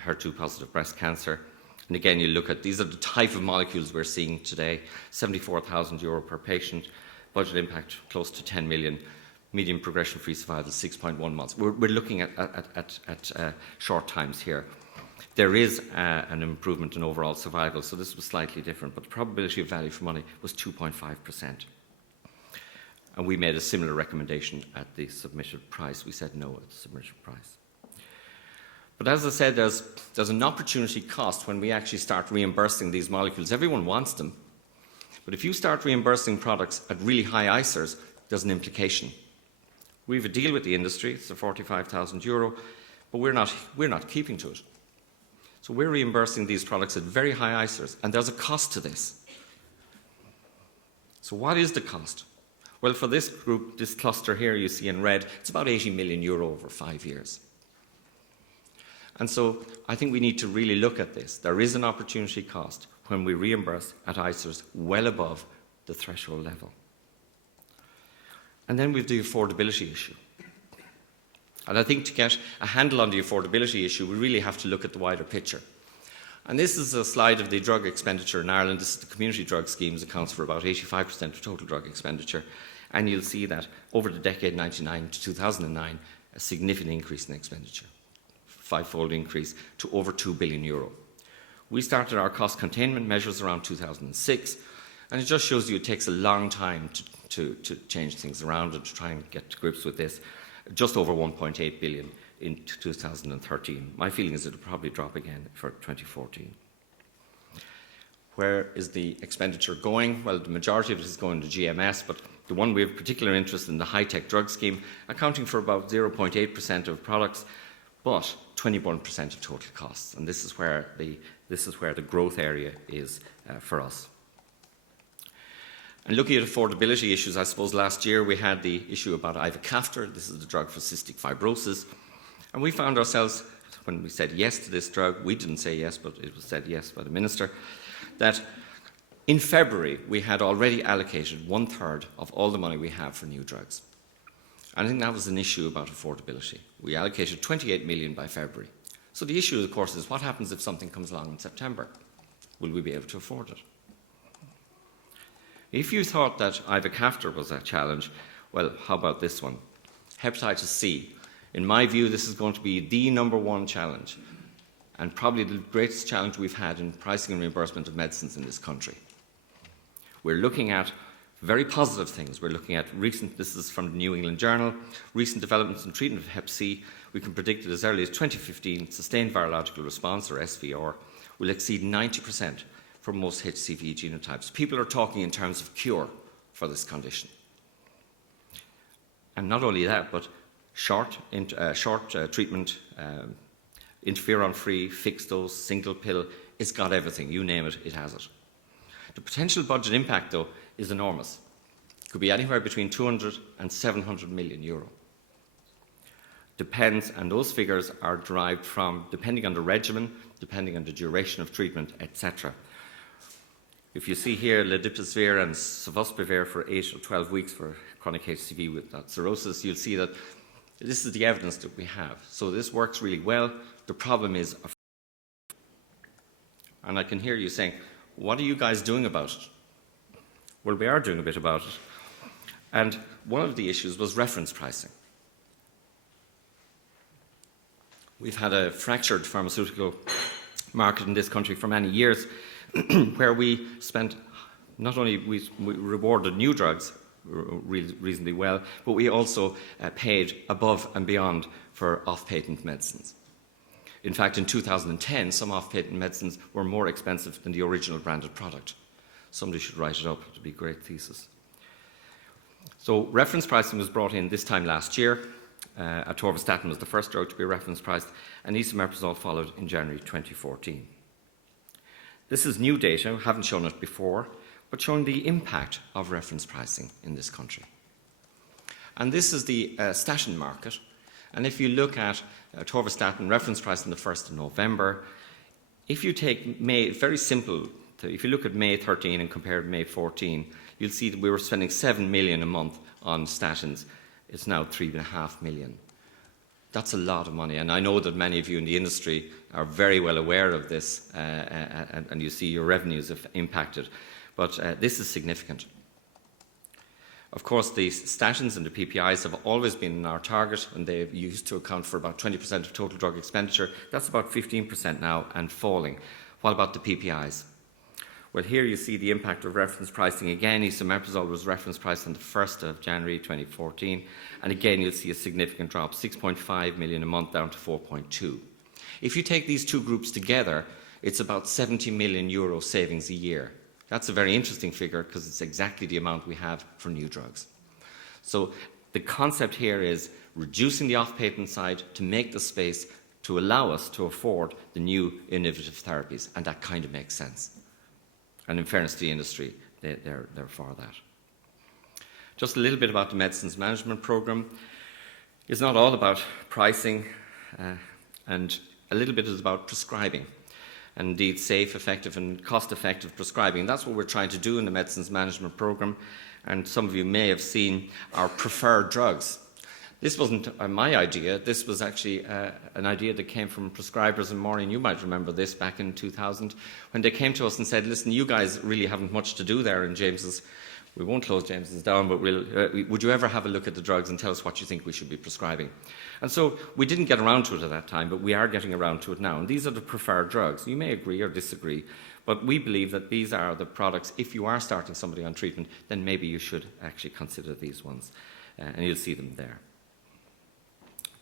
HER2-positive breast cancer. And again, you look at, these are the type of molecules we're seeing today, 74,000 euro per patient, budget impact close to 10 million, median progression-free survival 6.1 months. We're looking at short times here. There is an improvement in overall survival, so this was slightly different, but the probability of value for money was 2.5%. And we made a similar recommendation at the submitted price. We said no at the submitted price. But as I said, there's an opportunity cost when we actually start reimbursing these molecules. Everyone wants them. But if you start reimbursing products at really high ICERs, there's an implication. We have a deal with the industry, it's a 45,000 euro, but we're not keeping to it. So we're reimbursing these products at very high ICERs, and there's a cost to this. So what is the cost? Well, for this group, this cluster here you see in red, it's about 80 million euro over 5 years. And so I think we need to really look at this. There is an opportunity cost when we reimburse at ICERs well above the threshold level. And then we have the affordability issue. And I think to get a handle on the affordability issue, we really have to look at the wider picture. And this is a slide of the drug expenditure in Ireland. This is the community drug schemes, accounts for about 85% of total drug expenditure. And you'll see that over the decade 1999 to 2009, a significant increase in expenditure. Five-fold increase to over 2 billion euro. We started our cost containment measures around 2006, and it just shows you it takes a long time to change things around and to try and get to grips with this. Just over 1.8 billion in 2013. My feeling is it'll probably drop again for 2014. Where is the expenditure going? Well, the majority of it is going to GMS, but the one we have particular interest in, the high-tech drug scheme, accounting for about 0.8% of products, but 21% of total costs. And this is where the growth area is for us. And looking at affordability issues, I suppose last year we had the issue about ivacaftor. This is the drug for cystic fibrosis. And we found ourselves, when we said yes to this drug, we didn't say yes, but it was said yes by the minister, that in February we had already allocated 1/3 of all the money we have for new drugs. And I think that was an issue about affordability. We allocated 28 million by February. So the issue, of course, is what happens if something comes along in September? Will we be able to afford it? If you thought that ivacaftor was a challenge, well, how about this one? Hepatitis C. In my view, this is going to be the #1 challenge, and probably the greatest challenge we've had in pricing and reimbursement of medicines in this country. We're looking at very positive things. We're looking at this is from the New England Journal, recent developments in treatment of Hep C. We can predict that as early as 2015, sustained virological response, or SVR, will exceed 90% for most HCV genotypes. People are talking in terms of cure for this condition. And not only that, but short treatment, interferon-free, fixed dose, single pill, it's got everything. You name it, it has it. The potential budget impact, though, is enormous. It could be anywhere between 200 and 700 million euro. Depends, and those figures are derived from, depending on the regimen, depending on the duration of treatment, etc. If you see here ledipasvir and sofosbuvir for 8 or 12 weeks for chronic HCV with that cirrhosis, you'll see that this is the evidence that we have. So this works really well. The problem is, and I can hear you saying, what are you guys doing about it? Well, we are doing a bit about it. And one of the issues was reference pricing. We've had a fractured pharmaceutical market in this country for many years, where we spent, not only we rewarded new drugs reasonably well, but we also paid above and beyond for off-patent medicines. In fact, in 2010, some off-patent medicines were more expensive than the original branded product. Somebody should write it up. It would be a great thesis. So reference pricing was brought in this time last year. Atorvastatin was the first drug to be reference priced, and esomeprazole followed in January 2014. This is new data, we haven't shown it before, but showing the impact of reference pricing in this country. And this is the statin market. And if you look at atorvastatin reference price on the 1st of November, if you take May, very simple, if you look at May 13 and compare to May 14, you'll see that we were spending 7 million a month on statins. It's now 3.5 million. That's a lot of money, and I know that many of you in the industry are very well aware of this, and you see your revenues have impacted, but this is significant. Of course, the statins and the PPIs have always been our target, and they used to account for about 20% of total drug expenditure. That's about 15% now and falling. What about the PPIs? Well, here you see the impact of reference pricing. Again, esomeprazole was reference priced on the 1st of January 2014. And again, you'll see a significant drop, 6.5 million a month down to 4.2. If you take these two groups together, it's about 70 million euro savings a year. That's a very interesting figure because it's exactly the amount we have for new drugs. So the concept here is reducing the off-patent side to make the space to allow us to afford the new innovative therapies. And that kind of makes sense. And in fairness to the industry, they're for that. Just a little bit about the Medicines Management Programme. It's not all about pricing, and a little bit is about prescribing. And indeed, safe, effective and cost-effective prescribing. That's what we're trying to do in the Medicines Management Programme. And some of you may have seen our preferred drugs. This wasn't my idea. This was actually an idea that came from prescribers, and Maureen, you might remember this back in 2000, when they came to us and said, listen, you guys really haven't much to do there in James's. We won't close James's down, but would you ever have a look at the drugs and tell us what you think we should be prescribing? And so we didn't get around to it at that time, but we are getting around to it now. And these are the preferred drugs. You may agree or disagree, but we believe that these are the products. If you are starting somebody on treatment, then maybe you should actually consider these ones. And you'll see them there.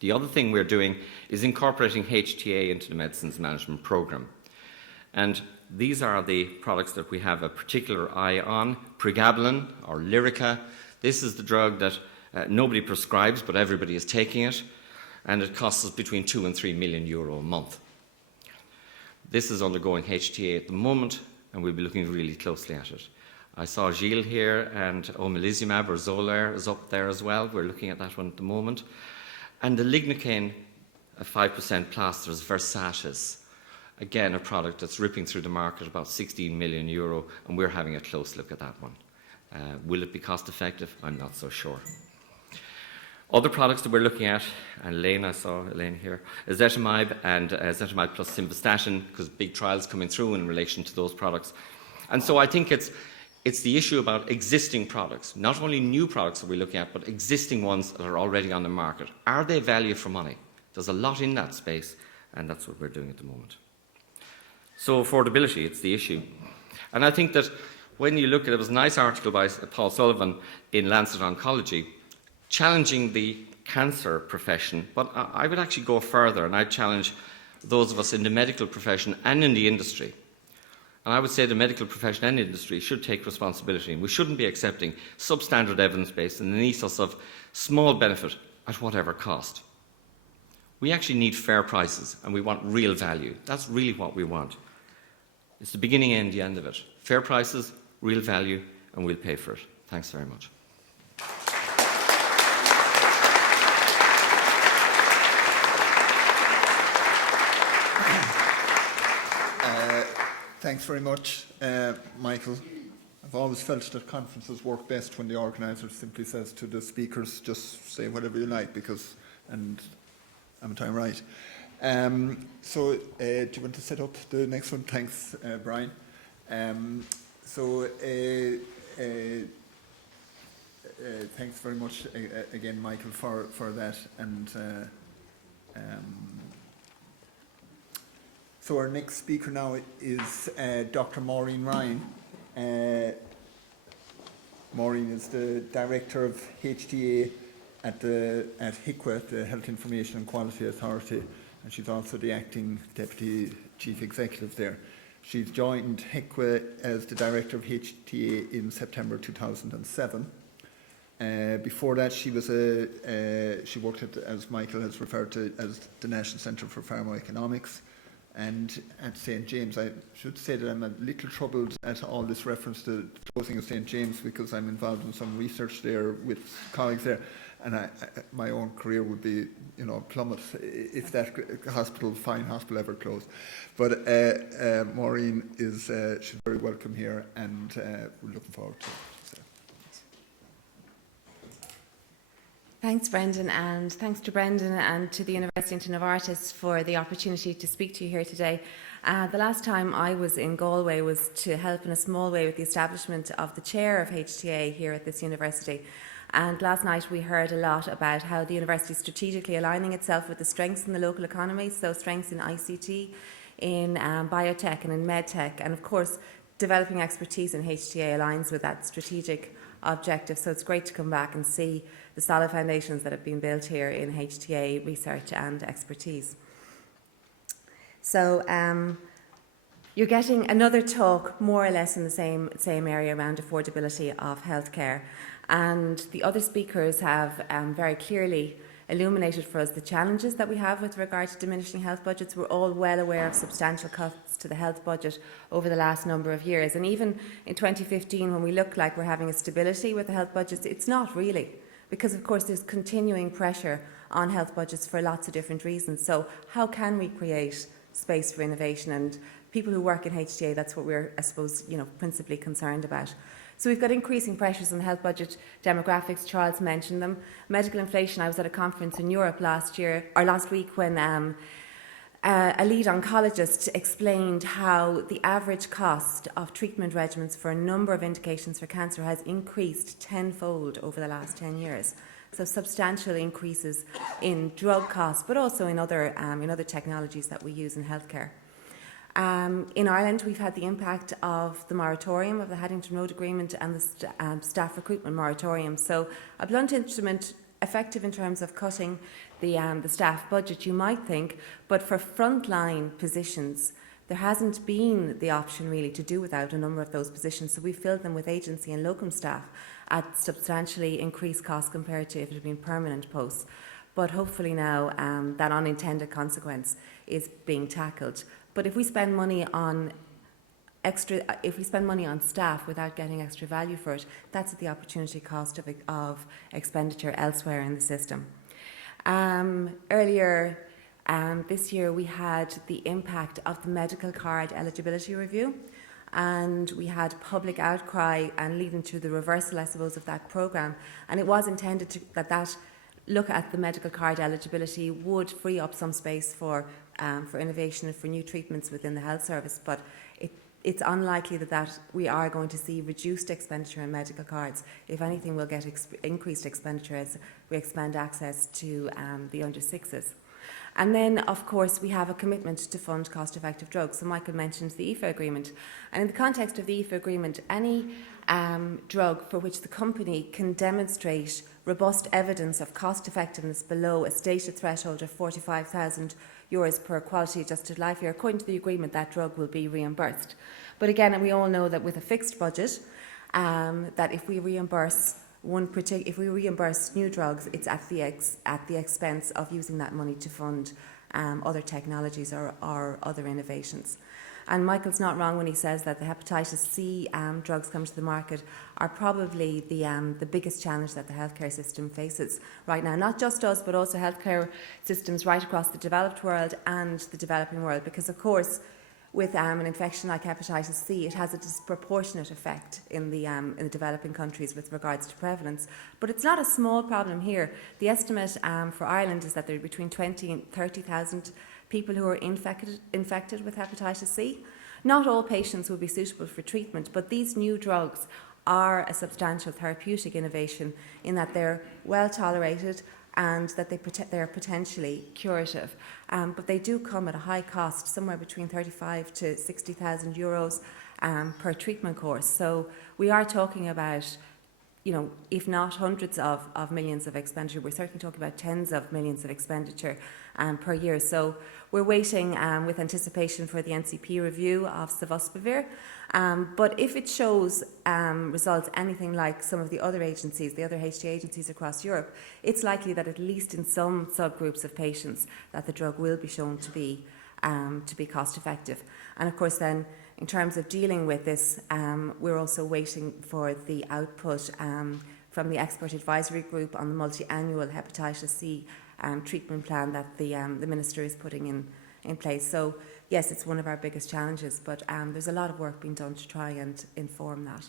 The other thing we're doing is incorporating HTA into the Medicines Management Programme. And these are the products that we have a particular eye on. Pregabalin, or Lyrica. This is the drug that nobody prescribes, but everybody is taking it. And it costs us between 2 and 3 million euro a month. This is undergoing HTA at the moment, and we'll be looking really closely at it. I saw Gilles here, and omalizumab, or Xolair, is up there as well. We're looking at that one at the moment. And the lignocaine, a 5% plasters, Versatis. Again, a product that's ripping through the market, about 16 million euro, and we're having a close look at that one. Will it be cost effective? I'm not so sure. Other products that we're looking at, and Elaine, I saw Elaine here, ezetimibe and ezetimibe plus simvastatin, because big trials coming through in relation to those products. And so I think it's the issue about existing products, not only new products that we're looking at, but existing ones that are already on the market. Are they value for money? There's a lot in that space, and that's what we're doing at the moment. So affordability, it's the issue. And I think that when you look at it, was a nice article by Paul Sullivan in Lancet Oncology, challenging the cancer profession, but I would actually go further, and I'd challenge those of us in the medical profession and in the industry. And I would say the medical profession and industry should take responsibility, and we shouldn't be accepting substandard evidence-based and an ethos of small benefit at whatever cost. We actually need fair prices, and we want real value. That's really what we want. It's the beginning and the end of it. Fair prices, real value, and we'll pay for it. Thanks very much. Thanks very much, Michael. I've always felt that conferences work best when the organiser simply says to the speakers, just say whatever you like, and haven't I right? So do you want to set up the next one? Thanks, Brian. Thanks very much again, Michael, for that. And so our next speaker now is Dr. Maureen Ryan. Maureen is the Director of HTA at HIQA, the Health Information and Quality Authority, and she's also the Acting Deputy Chief Executive there. She's joined HIQA as the Director of HTA in September 2007. Before that, she worked at, as Michael has referred to, as the National Centre for Pharmacoeconomics. And at St. James, I should say that I'm a little troubled at all this reference to closing of St. James, because I'm involved in some research there with colleagues there, and my own career would be, plummet if that fine hospital ever closed. But Maureen she's very welcome here, and we're looking forward to it. Thanks, Brendan, and thanks to Brendan and to the University of Novartis for the opportunity to speak to you here today. The last time I was in Galway was to help in a small way with the establishment of the chair of HTA here at this university. And last night we heard a lot about how the university is strategically aligning itself with the strengths in the local economy, so strengths in ICT, in biotech and in medtech, and of course developing expertise in HTA aligns with that strategic objective. So it's great to come back and see the solid foundations that have been built here in HTA research and expertise. So you're getting another talk more or less in the same area around affordability of healthcare. And the other speakers have very clearly illuminated for us the challenges that we have with regard to diminishing health budgets. We're all well aware of substantial cuts to the health budget over the last number of years. And even in 2015, when we look like we're having a stability with the health budgets, it's not really, because of course there's continuing pressure on health budgets for lots of different reasons. So how can we create space for innovation? And people who work in HTA, that's what we're, I suppose, principally concerned about. So we've got increasing pressures on the health budget. Demographics, Charles mentioned them. Medical inflation. I was at a conference in Europe last week when a lead oncologist explained how the average cost of treatment regimens for a number of indications for cancer has increased tenfold over the last 10 years. So substantial increases in drug costs, but also in other technologies that we use in healthcare. In Ireland, we've had the impact of the moratorium of the Haddington Road Agreement and the staff recruitment moratorium. So a blunt instrument, effective in terms of cutting the staff budget, you might think, but for frontline positions, there hasn't been the option really to do without a number of those positions. So we filled them with agency and locum staff at substantially increased costs compared to if it had been permanent posts. But hopefully now that unintended consequence is being tackled. But if we spend money on staff without getting extra value for it, that's at the opportunity cost of expenditure elsewhere in the system. Earlier this year, we had the impact of the medical card eligibility review, and we had public outcry and leading to the reversal, I suppose, of that programme. And it was intended that look at the medical card eligibility would free up some space for innovation and for new treatments within the health service, but it's unlikely that we are going to see reduced expenditure on medical cards. If anything, we'll get increased expenditure as we expand access to the under sixes. And then, of course, we have a commitment to fund cost-effective drugs. So Michael mentioned the EFA agreement. And in the context of the EFA agreement, any drug for which the company can demonstrate robust evidence of cost-effectiveness below a stated threshold of €45,000 per quality-adjusted life year, according to the agreement, that drug will be reimbursed. But again, and we all know that with a fixed budget, that if we reimburse new drugs, it's at the expense of using that money to fund other technologies or other innovations. And Michael's not wrong when he says that the hepatitis C drugs come to the market are probably the biggest challenge that the healthcare system faces right now. Not just us, but also healthcare systems right across the developed world and the developing world. Because, of course, with an infection like hepatitis C, it has a disproportionate effect in the developing countries with regards to prevalence. But it's not a small problem here. The estimate for Ireland is that there are between 20 and 30,000 people who are infected with hepatitis C. Not all patients will be suitable for treatment, but these new drugs are a substantial therapeutic innovation in that they're well tolerated and that they are potentially curative. But they do come at a high cost, somewhere between 35 to 60,000 euros per treatment course. So we are talking about, if not hundreds of millions of expenditure, we're certainly talking about tens of millions of expenditure per year. So we're waiting with anticipation for the NCP review of Sofosbuvir. But if it shows results anything like some of the other agencies, the other HTA agencies across Europe, it's likely that at least in some subgroups of patients that the drug will be shown to be cost effective. And of course then, in terms of dealing with this, we're also waiting for the output from the expert advisory group on the multi-annual hepatitis C treatment plan that the Minister is putting in place. So yes, it's one of our biggest challenges, but there's a lot of work being done to try and inform that.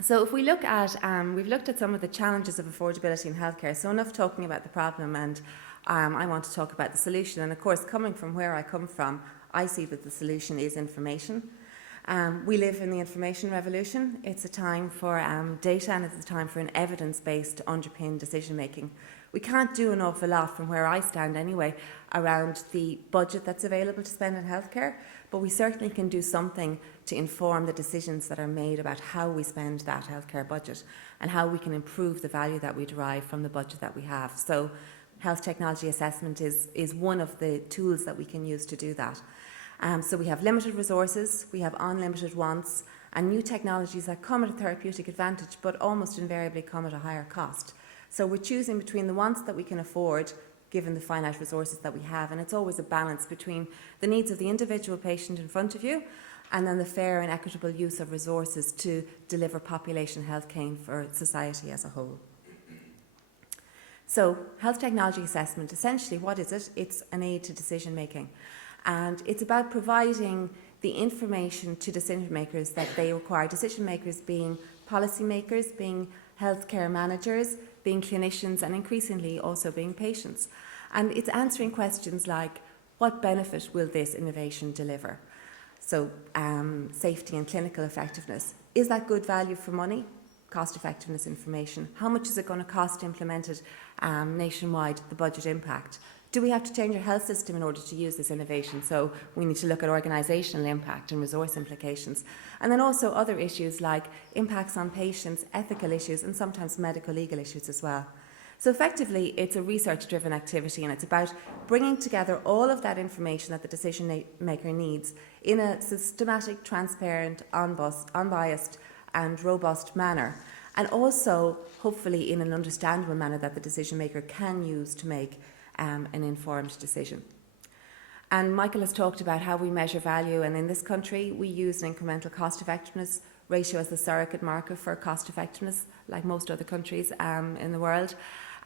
So if we look at, we've looked at some of the challenges of affordability in healthcare, so enough talking about the problem, and I want to talk about the solution. And of course, coming from where I come from, I see that the solution is information. We live in the information revolution. It's a time for data, and it's a time for an evidence-based underpinned decision making. We can't do an awful lot from where I stand anyway around the budget that's available to spend on healthcare, but we certainly can do something to inform the decisions that are made about how we spend that healthcare budget and how we can improve the value that we derive from the budget that we have. So health technology assessment is one of the tools that we can use to do that. So we have limited resources, we have unlimited wants, and new technologies that come at a therapeutic advantage but almost invariably come at a higher cost. So we're choosing between the wants that we can afford given the finite resources that we have, and it's always a balance between the needs of the individual patient in front of you and then the fair and equitable use of resources to deliver population health care for society as a whole. So health technology assessment, essentially what is it? It's an aid to decision making. And it's about providing the information to decision makers that they require, decision makers being policymakers, being healthcare managers, being clinicians, and increasingly also being patients. And it's answering questions like, what benefit will this innovation deliver? So safety and clinical effectiveness. Is that good value for money? Cost effectiveness information. How much is it going to cost to implement it nationwide, the budget impact? Do we have to change our health system in order to use this innovation? So we need to look at organisational impact and resource implications. And then also other issues like impacts on patients, ethical issues, and sometimes medical legal issues as well. So effectively, it's a research-driven activity, and it's about bringing together all of that information that the decision maker needs in a systematic, transparent, unbiased, and robust manner. And also, hopefully, in an understandable manner that the decision maker can use to make an informed decision. And Michael has talked about how we measure value, and in this country we use an incremental cost effectiveness ratio as the surrogate marker for cost effectiveness, like most other countries in the world.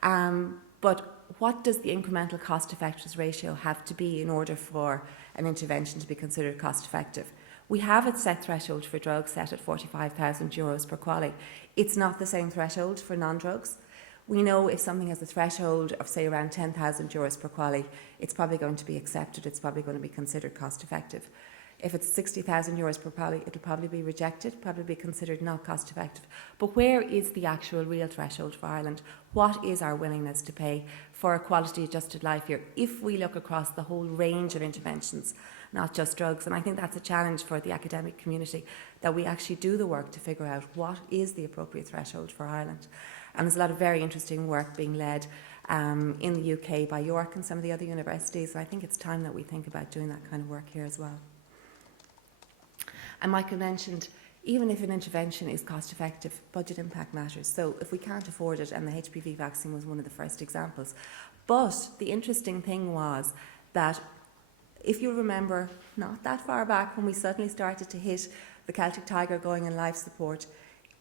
But what does the incremental cost effectiveness ratio have to be in order for an intervention to be considered cost effective? We have a set threshold for drugs set at €45,000 per quality. It's not the same threshold for non-drugs. We know if something has a threshold of, say, around €10,000 per QALY, it's probably going to be accepted, it's probably going to be considered cost effective. If it's €60,000 per QALY, it'll probably be rejected, probably be considered not cost effective. But where is the actual real threshold for Ireland? What is our willingness to pay for a quality adjusted life year if we look across the whole range of interventions, not just drugs? And I think that's a challenge for the academic community, that we actually do the work to figure out what is the appropriate threshold for Ireland. And there's a lot of very interesting work being led in the UK by York and some of the other universities. And I think it's time that we think about doing that kind of work here as well. And Michael mentioned, even if an intervention is cost effective, budget impact matters. So if we can't afford it, and the HPV vaccine was one of the first examples. But the interesting thing was that, if you remember, not that far back when we suddenly started to hit the Celtic Tiger going in life support,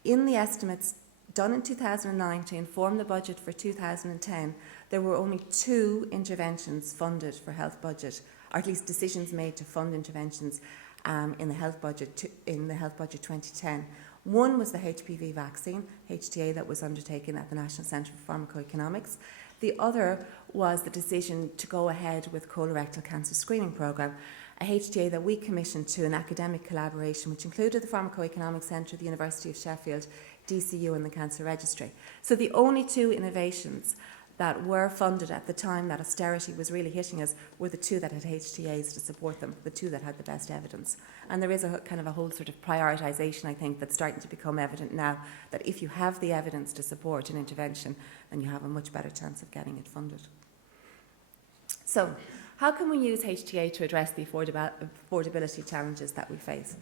in the estimates done in 2009 to inform the budget for 2010, there were only 2 interventions funded for health budget, or at least decisions made to fund interventions in the health budget 2010. One was the HPV vaccine, HTA, that was undertaken at the National Centre for Pharmacoeconomics. The other was the decision to go ahead with colorectal cancer screening programme, a HTA that we commissioned to an academic collaboration which included the Pharmacoeconomics Centre, the University of Sheffield, DCU and the Cancer Registry. So the only 2 innovations that were funded at the time that austerity was really hitting us were the 2 that had HTAs to support them, the 2 that had the best evidence. And there is a kind of a whole sort of prioritisation, I think, that's starting to become evident now, that if you have the evidence to support an intervention, then you have a much better chance of getting it funded. So, how can we use HTA to address the affordability challenges that we face?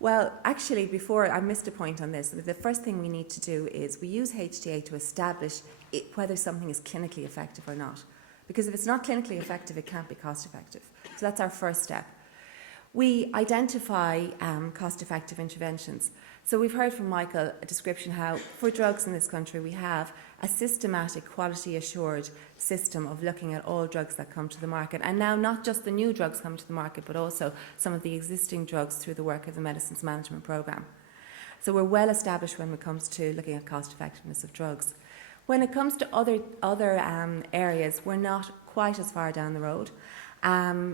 Well, actually, before I missed a point on this, the first thing we need to do is we use HTA to establish whether something is clinically effective or not. Because if it's not clinically effective, it can't be cost effective. So that's our first step. We identify cost-effective interventions. So we've heard from Michael a description how, for drugs in this country, we have a systematic, quality-assured system of looking at all drugs that come to the market. And now not just the new drugs come to the market, but also some of the existing drugs through the work of the Medicines Management Programme. So we're well established when it comes to looking at cost-effectiveness of drugs. When it comes to other areas, we're not quite as far down the road.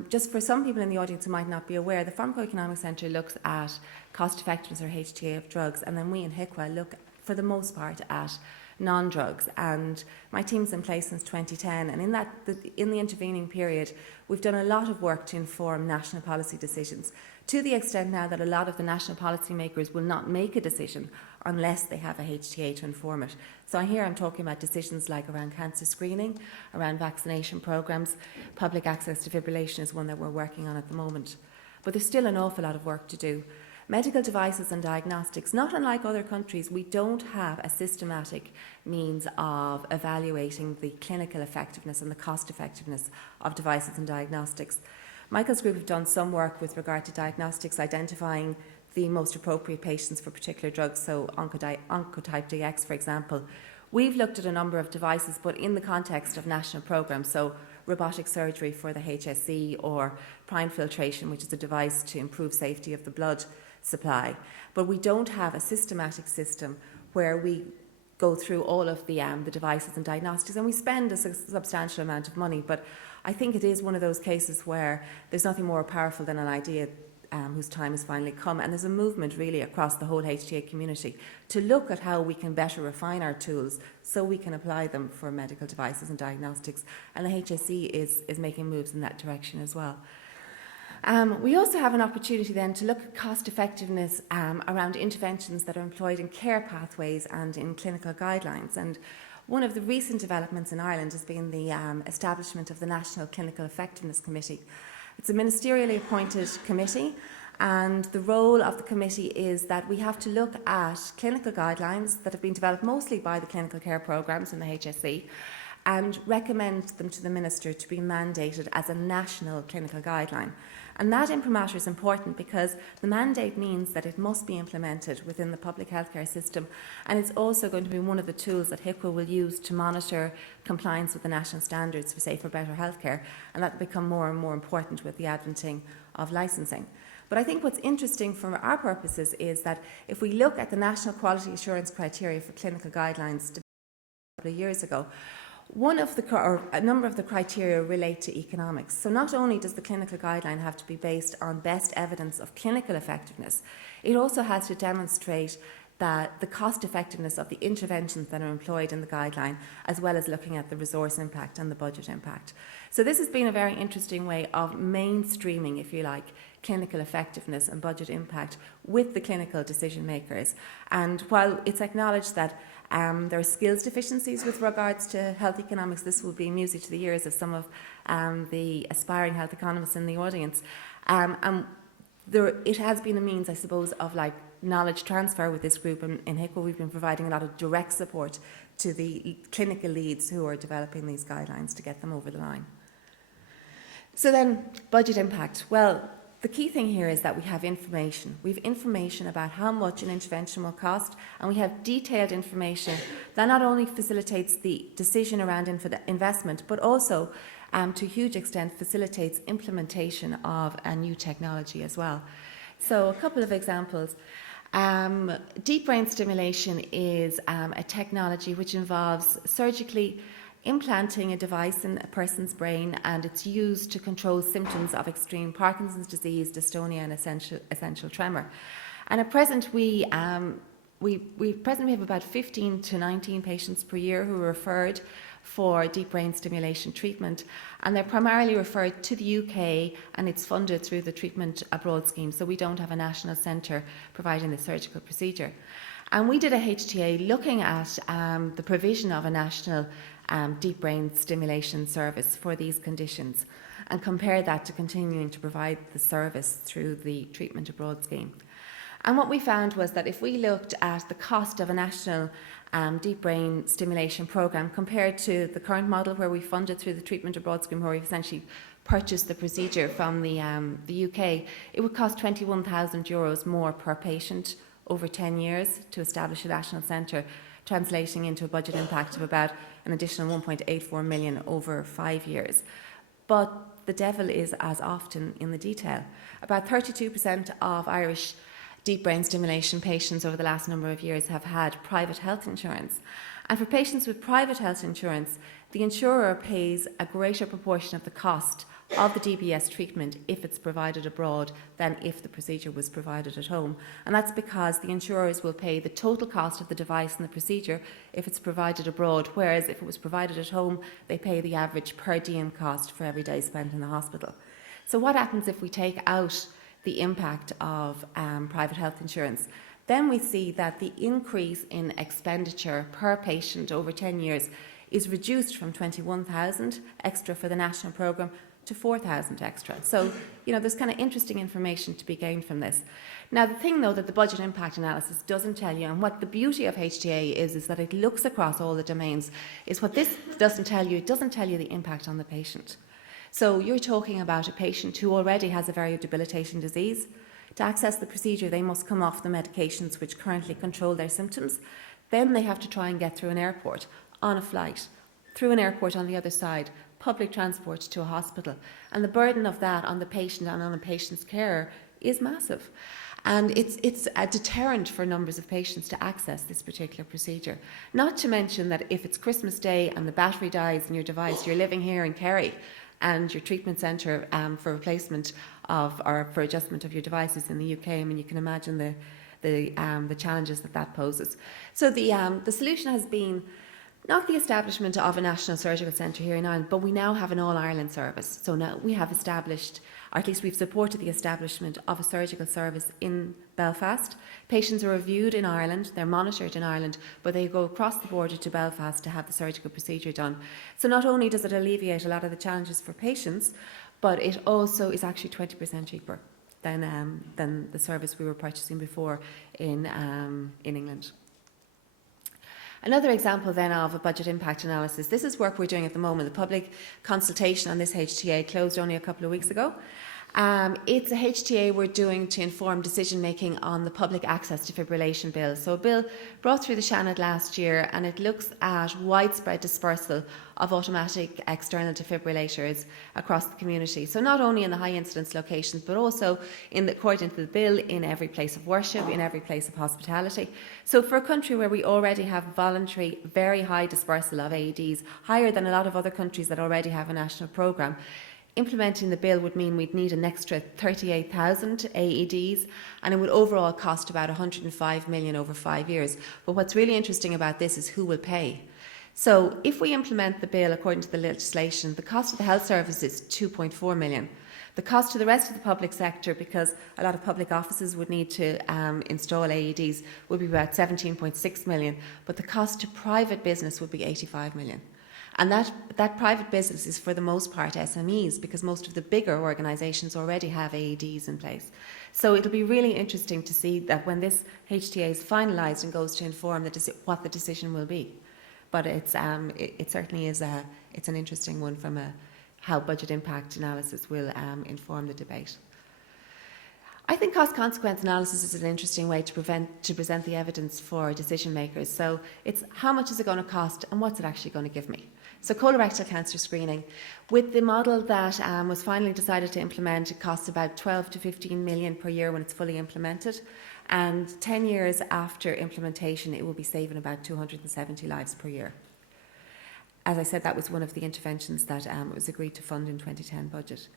Just for some people in the audience who might not be aware, the Pharmacoeconomics Centre looks at cost effectiveness or HTA of drugs, and then we in HICWA look for the most part at non-drugs. And my team's in place since 2010, and in the intervening period we've done a lot of work to inform national policy decisions, to the extent now that a lot of the national policy makers will not make a decision unless they have a HTA to inform it. So here I'm talking about decisions like around cancer screening, around vaccination programmes. Public access defibrillation is one that we're working on at the moment. But there's still an awful lot of work to do. Medical devices and diagnostics, not unlike other countries, we don't have a systematic means of evaluating the clinical effectiveness and the cost effectiveness of devices and diagnostics. Michael's group have done some work with regard to diagnostics, identifying the most appropriate patients for particular drugs, so Oncotype DX, for example. We've looked at a number of devices, but in the context of national programmes, so robotic surgery for the HSE or prime filtration, which is a device to improve safety of the blood supply. But we don't have a systematic system where we go through all of the devices and diagnostics, and we spend a substantial amount of money. But I think it is one of those cases where there's nothing more powerful than an idea whose time has finally come, and there's a movement really across the whole HTA community to look at how we can better refine our tools so we can apply them for medical devices and diagnostics, and the HSE is making moves in that direction as well. We also have an opportunity then to look at cost effectiveness around interventions that are employed in care pathways and in clinical guidelines. And one of the recent developments in Ireland has been the establishment of the National Clinical Effectiveness Committee. It's a ministerially appointed committee, and the role of the committee is that we have to look at clinical guidelines that have been developed mostly by the clinical care programmes in the HSE and recommend them to the Minister to be mandated as a national clinical guideline. And that imprimatur is important because the mandate means that it must be implemented within the public healthcare system, and it's also going to be one of the tools that HICWA will use to monitor compliance with the national standards for safer, better healthcare, and that will become more and more important with the adventing of licensing. But I think what's interesting for our purposes is that if we look at the national quality assurance criteria for clinical guidelines couple of years ago. A number of the criteria relate to economics. So not only does the clinical guideline have to be based on best evidence of clinical effectiveness, it also has to demonstrate that the cost effectiveness of the interventions that are employed in the guideline, as well as looking at the resource impact and the budget impact. So this has been a very interesting way of mainstreaming, if you like, clinical effectiveness and budget impact with the clinical decision makers. And while it's acknowledged that there are skills deficiencies with regards to health economics, this will be music to the ears of some of the aspiring health economists in the audience. It has been a means, I suppose, of like knowledge transfer with this group. And in HICWA, we've been providing a lot of direct support to the clinical leads who are developing these guidelines to get them over the line. So then, budget impact. Well, the key thing here is that we have information. We have information about how much an intervention will cost, and we have detailed information that not only facilitates the decision around investment, but also, to a huge extent, facilitates implementation of a new technology as well. So a couple of examples. Deep brain stimulation is a technology which involves surgically implanting a device in a person's brain, and it's used to control symptoms of extreme Parkinson's disease, dystonia and essential tremor. And at present we have about 15 to 19 patients per year who are referred for deep brain stimulation treatment, and they're primarily referred to the UK, and it's funded through the Treatment Abroad scheme, so we don't have a national centre providing the surgical procedure. And we did a HTA looking at the provision of a national deep brain stimulation service for these conditions, and compare that to continuing to provide the service through the Treatment Abroad scheme. And what we found was that if we looked at the cost of a national deep brain stimulation programme compared to the current model where we fund it through the Treatment Abroad scheme, where we essentially purchased the procedure from the UK, it would cost €21,000 more per patient over 10 years to establish a national centre, translating into a budget impact of about an additional 1.84 million over 5 years. But the devil is, as often, in the detail. About 32% of Irish deep brain stimulation patients over the last number of years have had private health insurance. And for patients with private health insurance, the insurer pays a greater proportion of the cost of the DBS treatment if it's provided abroad than if the procedure was provided at home. And that's because the insurers will pay the total cost of the device and the procedure if it's provided abroad, whereas if it was provided at home, they pay the average per diem cost for every day spent in the hospital. So what happens if we take out the impact of private health insurance? Then we see that the increase in expenditure per patient over 10 years is reduced from 21,000 extra for the national programme to 4,000 extra. So, there's kind of interesting information to be gained from this. Now, the thing, though, that the budget impact analysis doesn't tell you, and what the beauty of HTA is that it looks across all the domains, is what this doesn't tell you. It doesn't tell you the impact on the patient. So you're talking about a patient who already has a very debilitating disease. To access the procedure, they must come off the medications which currently control their symptoms. Then they have to try and get through an airport, on a flight, through an airport on the other side, public transport to a hospital. And the burden of that on the patient and on a patient's care is massive. And it's a deterrent for numbers of patients to access this particular procedure. Not to mention that if it's Christmas Day and the battery dies in your device, you're living here in Kerry, and your treatment centre for replacement of or for adjustment of your devices in the UK, I mean, you can imagine the challenges that poses. So the solution has been not the establishment of a national surgical centre here in Ireland, but we now have an all-Ireland service. So now we have established, or at least we've supported the establishment of a surgical service in Belfast. Patients are reviewed in Ireland, they're monitored in Ireland, but they go across the border to Belfast to have the surgical procedure done. So not only does it alleviate a lot of the challenges for patients, but it also is actually 20% cheaper than the service we were purchasing before in England. Another example then of a budget impact analysis. This is work we're doing at the moment. The public consultation on this HTA closed only a couple of weeks ago. It's a HTA we're doing to inform decision making on the public access defibrillation bill. So a bill brought through the Seanad last year, and it looks at widespread dispersal of automatic external defibrillators across the community. So not only in the high incidence locations, but also according to the bill, in every place of worship, in every place of hospitality. So for a country where we already have voluntary, very high dispersal of AEDs, higher than a lot of other countries that already have a national programme, implementing the bill would mean we'd need an extra 38,000 AEDs, and it would overall cost about 105 million over 5 years. But what's really interesting about this is who will pay. So if we implement the bill according to the legislation, the cost of the health service is 2.4 million. The cost to the rest of the public sector, because a lot of public offices would need to install AEDs, would be about 17.6 million, but the cost to private business would be 85 million. And that private business is for the most part SMEs, because most of the bigger organisations already have AEDs in place. So it'll be really interesting to see that when this HTA is finalised and goes to inform what the decision will be. But it certainly is it's an interesting one from how budget impact analysis will inform the debate. I think cost-consequence analysis is an interesting way to present the evidence for decision makers. So it's how much is it going to cost and what's it actually going to give me? So colorectal cancer screening, with the model that was finally decided to implement, it costs about 12 to 15 million per year when it's fully implemented. And 10 years after implementation, it will be saving about 270 lives per year. As I said, that was one of the interventions that was agreed to fund in 2010 budget.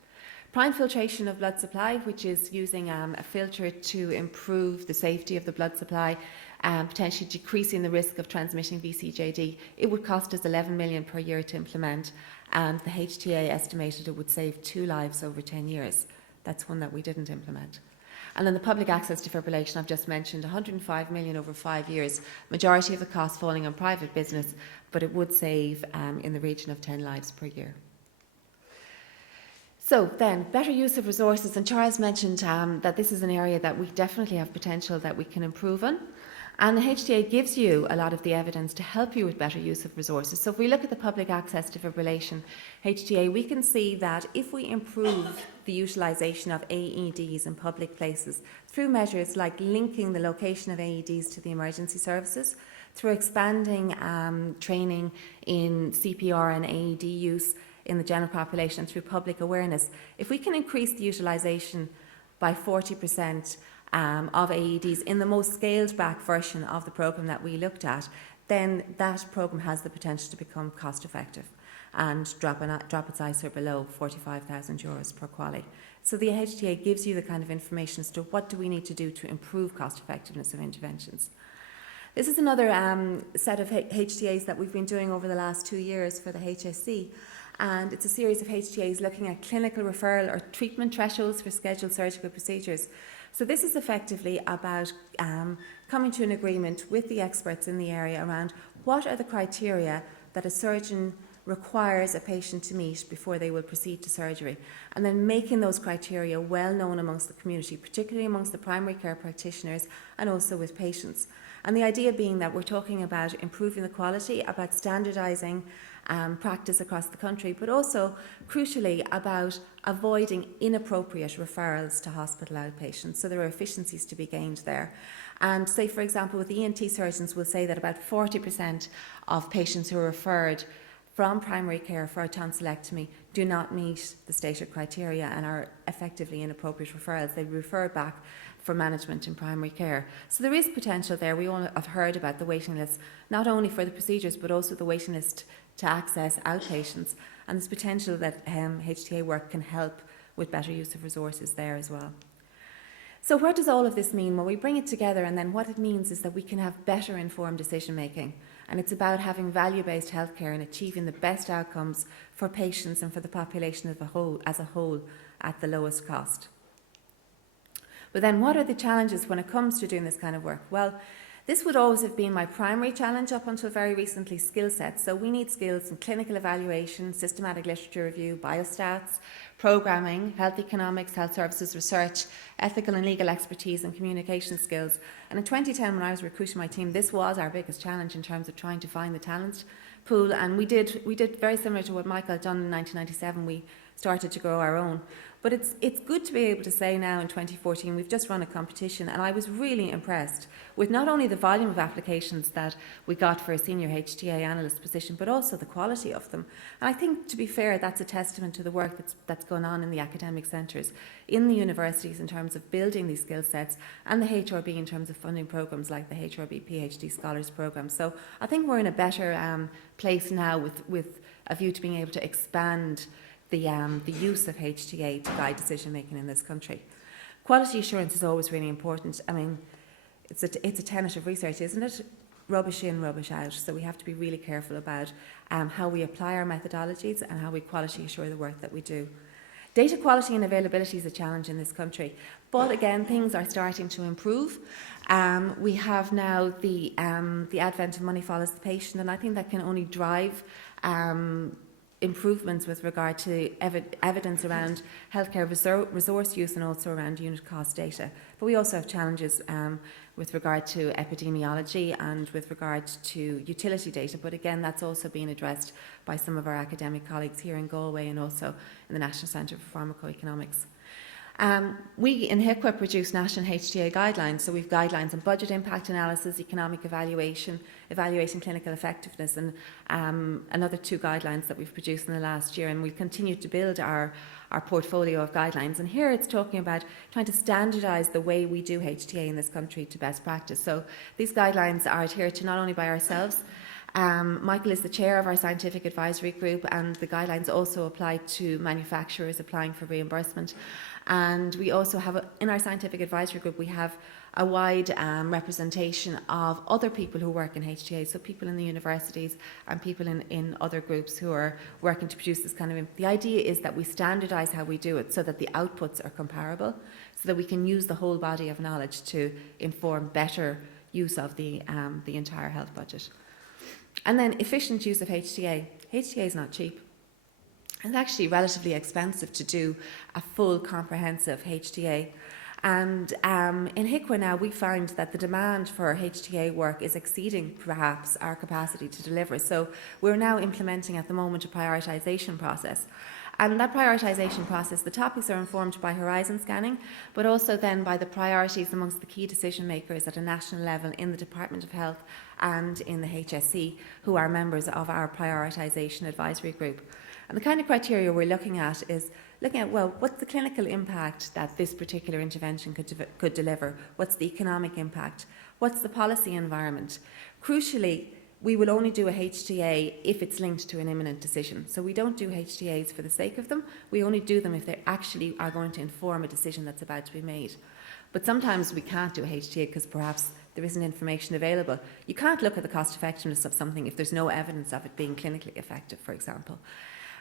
Prime filtration of blood supply, which is using a filter to improve the safety of the blood supply, potentially decreasing the risk of transmitting VCJD. It would cost us 11 million per year to implement, and the HTA estimated it would save 2 lives over 10 years. That's one that we didn't implement. And then the public access defibrillation I've just mentioned, 105 million over 5 years, majority of the cost falling on private business, but it would save in the region of 10 lives per year. So then, better use of resources, and Charles mentioned that this is an area that we definitely have potential that we can improve on. And the HTA gives you a lot of the evidence to help you with better use of resources. So if we look at the public access defibrillation HTA, we can see that if we improve the utilisation of AEDs in public places through measures like linking the location of AEDs to the emergency services, through expanding training in CPR and AED use in the general population through public awareness, if we can increase the utilisation by 40% of AEDs in the most scaled back version of the programme that we looked at, then that programme has the potential to become cost effective and drop its ISR below 45,000 euros per QALY. So the HTA gives you the kind of information as to what do we need to do to improve cost effectiveness of interventions. This is another set of HTAs that we've been doing over the last 2 years for the HSC. And it's a series of HTAs looking at clinical referral or treatment thresholds for scheduled surgical procedures. So this is effectively about coming to an agreement with the experts in the area around what are the criteria that a surgeon requires a patient to meet before they will proceed to surgery, and then making those criteria well known amongst the community, particularly amongst the primary care practitioners and also with patients. And the idea being that we're talking about improving the quality, about standardising practice across the country, but also, crucially, about avoiding inappropriate referrals to hospital outpatients. So there are efficiencies to be gained there. And say, for example, with ENT surgeons, we'll say that about 40% of patients who are referred from primary care for a tonsillectomy do not meet the stated criteria and are effectively inappropriate referrals. They refer back for management in primary care. So there is potential there. We all have heard about the waiting list, not only for the procedures, but also the waiting list to access outpatients. And there's potential that HTA work can help with better use of resources there as well. So what does all of this mean? Well, we bring it together, and then what it means is that we can have better informed decision making. And it's about having value-based healthcare and achieving the best outcomes for patients and for the population as a whole at the lowest cost. But then what are the challenges when it comes to doing this kind of work? Well, this would always have been my primary challenge up until very recently, skill sets. So we need skills in clinical evaluation, systematic literature review, biostats, programming, health economics, health services research, ethical and legal expertise and communication skills. And in 2010, when I was recruiting my team, this was our biggest challenge in terms of trying to find the talent pool. And we did very similar to what Michael had done in 1997. We started to grow our own. But it's good to be able to say now in 2014, we've just run a competition, and I was really impressed with not only the volume of applications that we got for a senior HTA analyst position, but also the quality of them. And I think, to be fair, that's a testament to the work that's going on in the academic centres, in the universities in terms of building these skill sets, and the HRB in terms of funding programmes like the HRB PhD Scholars Programme. So I think we're in a better place now with a view to being able to expand the use of HTA to guide decision making in this country. Quality assurance is always really important. I mean, it's a tenet of research, isn't it? Rubbish in, rubbish out. So we have to be really careful about how we apply our methodologies and how we quality assure the work that we do. Data quality and availability is a challenge in this country, but again, things are starting to improve. We have now the advent of money follows the patient, and I think that can only drive improvements with regard to evidence around healthcare resource use and also around unit cost data. But we also have challenges with regard to epidemiology and with regard to utility data. But again, that's also being addressed by some of our academic colleagues here in Galway and also in the National Centre for Pharmacoeconomics. We in HICWA produce national HTA guidelines, so we've guidelines on budget impact analysis, economic evaluation, evaluating clinical effectiveness, and another 2 guidelines that we've produced in the last year, and we've continued to build our portfolio of guidelines. And here it's talking about trying to standardise the way we do HTA in this country to best practice. So these guidelines are adhered to not only by ourselves. Michael is the chair of our scientific advisory group, and the guidelines also apply to manufacturers applying for reimbursement. And we also have, in our scientific advisory group, we have a wide representation of other people who work in HTA, so people in the universities and people in other groups who are working to produce this kind of... The idea is that we standardise how we do it so that the outputs are comparable, so that we can use the whole body of knowledge to inform better use of the entire health budget. And then efficient use of HTA. HTA is not cheap. It's actually relatively expensive to do a full comprehensive HTA. And in HICWA now, we find that the demand for HTA work is exceeding perhaps our capacity to deliver. So we're now implementing at the moment a prioritisation process. And that prioritisation process, the topics are informed by horizon scanning, but also then by the priorities amongst the key decision makers at a national level in the Department of Health and in the HSE, who are members of our prioritisation advisory group. And the kind of criteria we're looking at is looking at, well, what's the clinical impact that this particular intervention could deliver? What's the economic impact? What's the policy environment? Crucially, we will only do a HTA if it's linked to an imminent decision. So we don't do HTAs for the sake of them. We only do them if they actually are going to inform a decision that's about to be made. But sometimes we can't do a HTA because perhaps there isn't information available. You can't look at the cost effectiveness of something if there's no evidence of it being clinically effective, for example.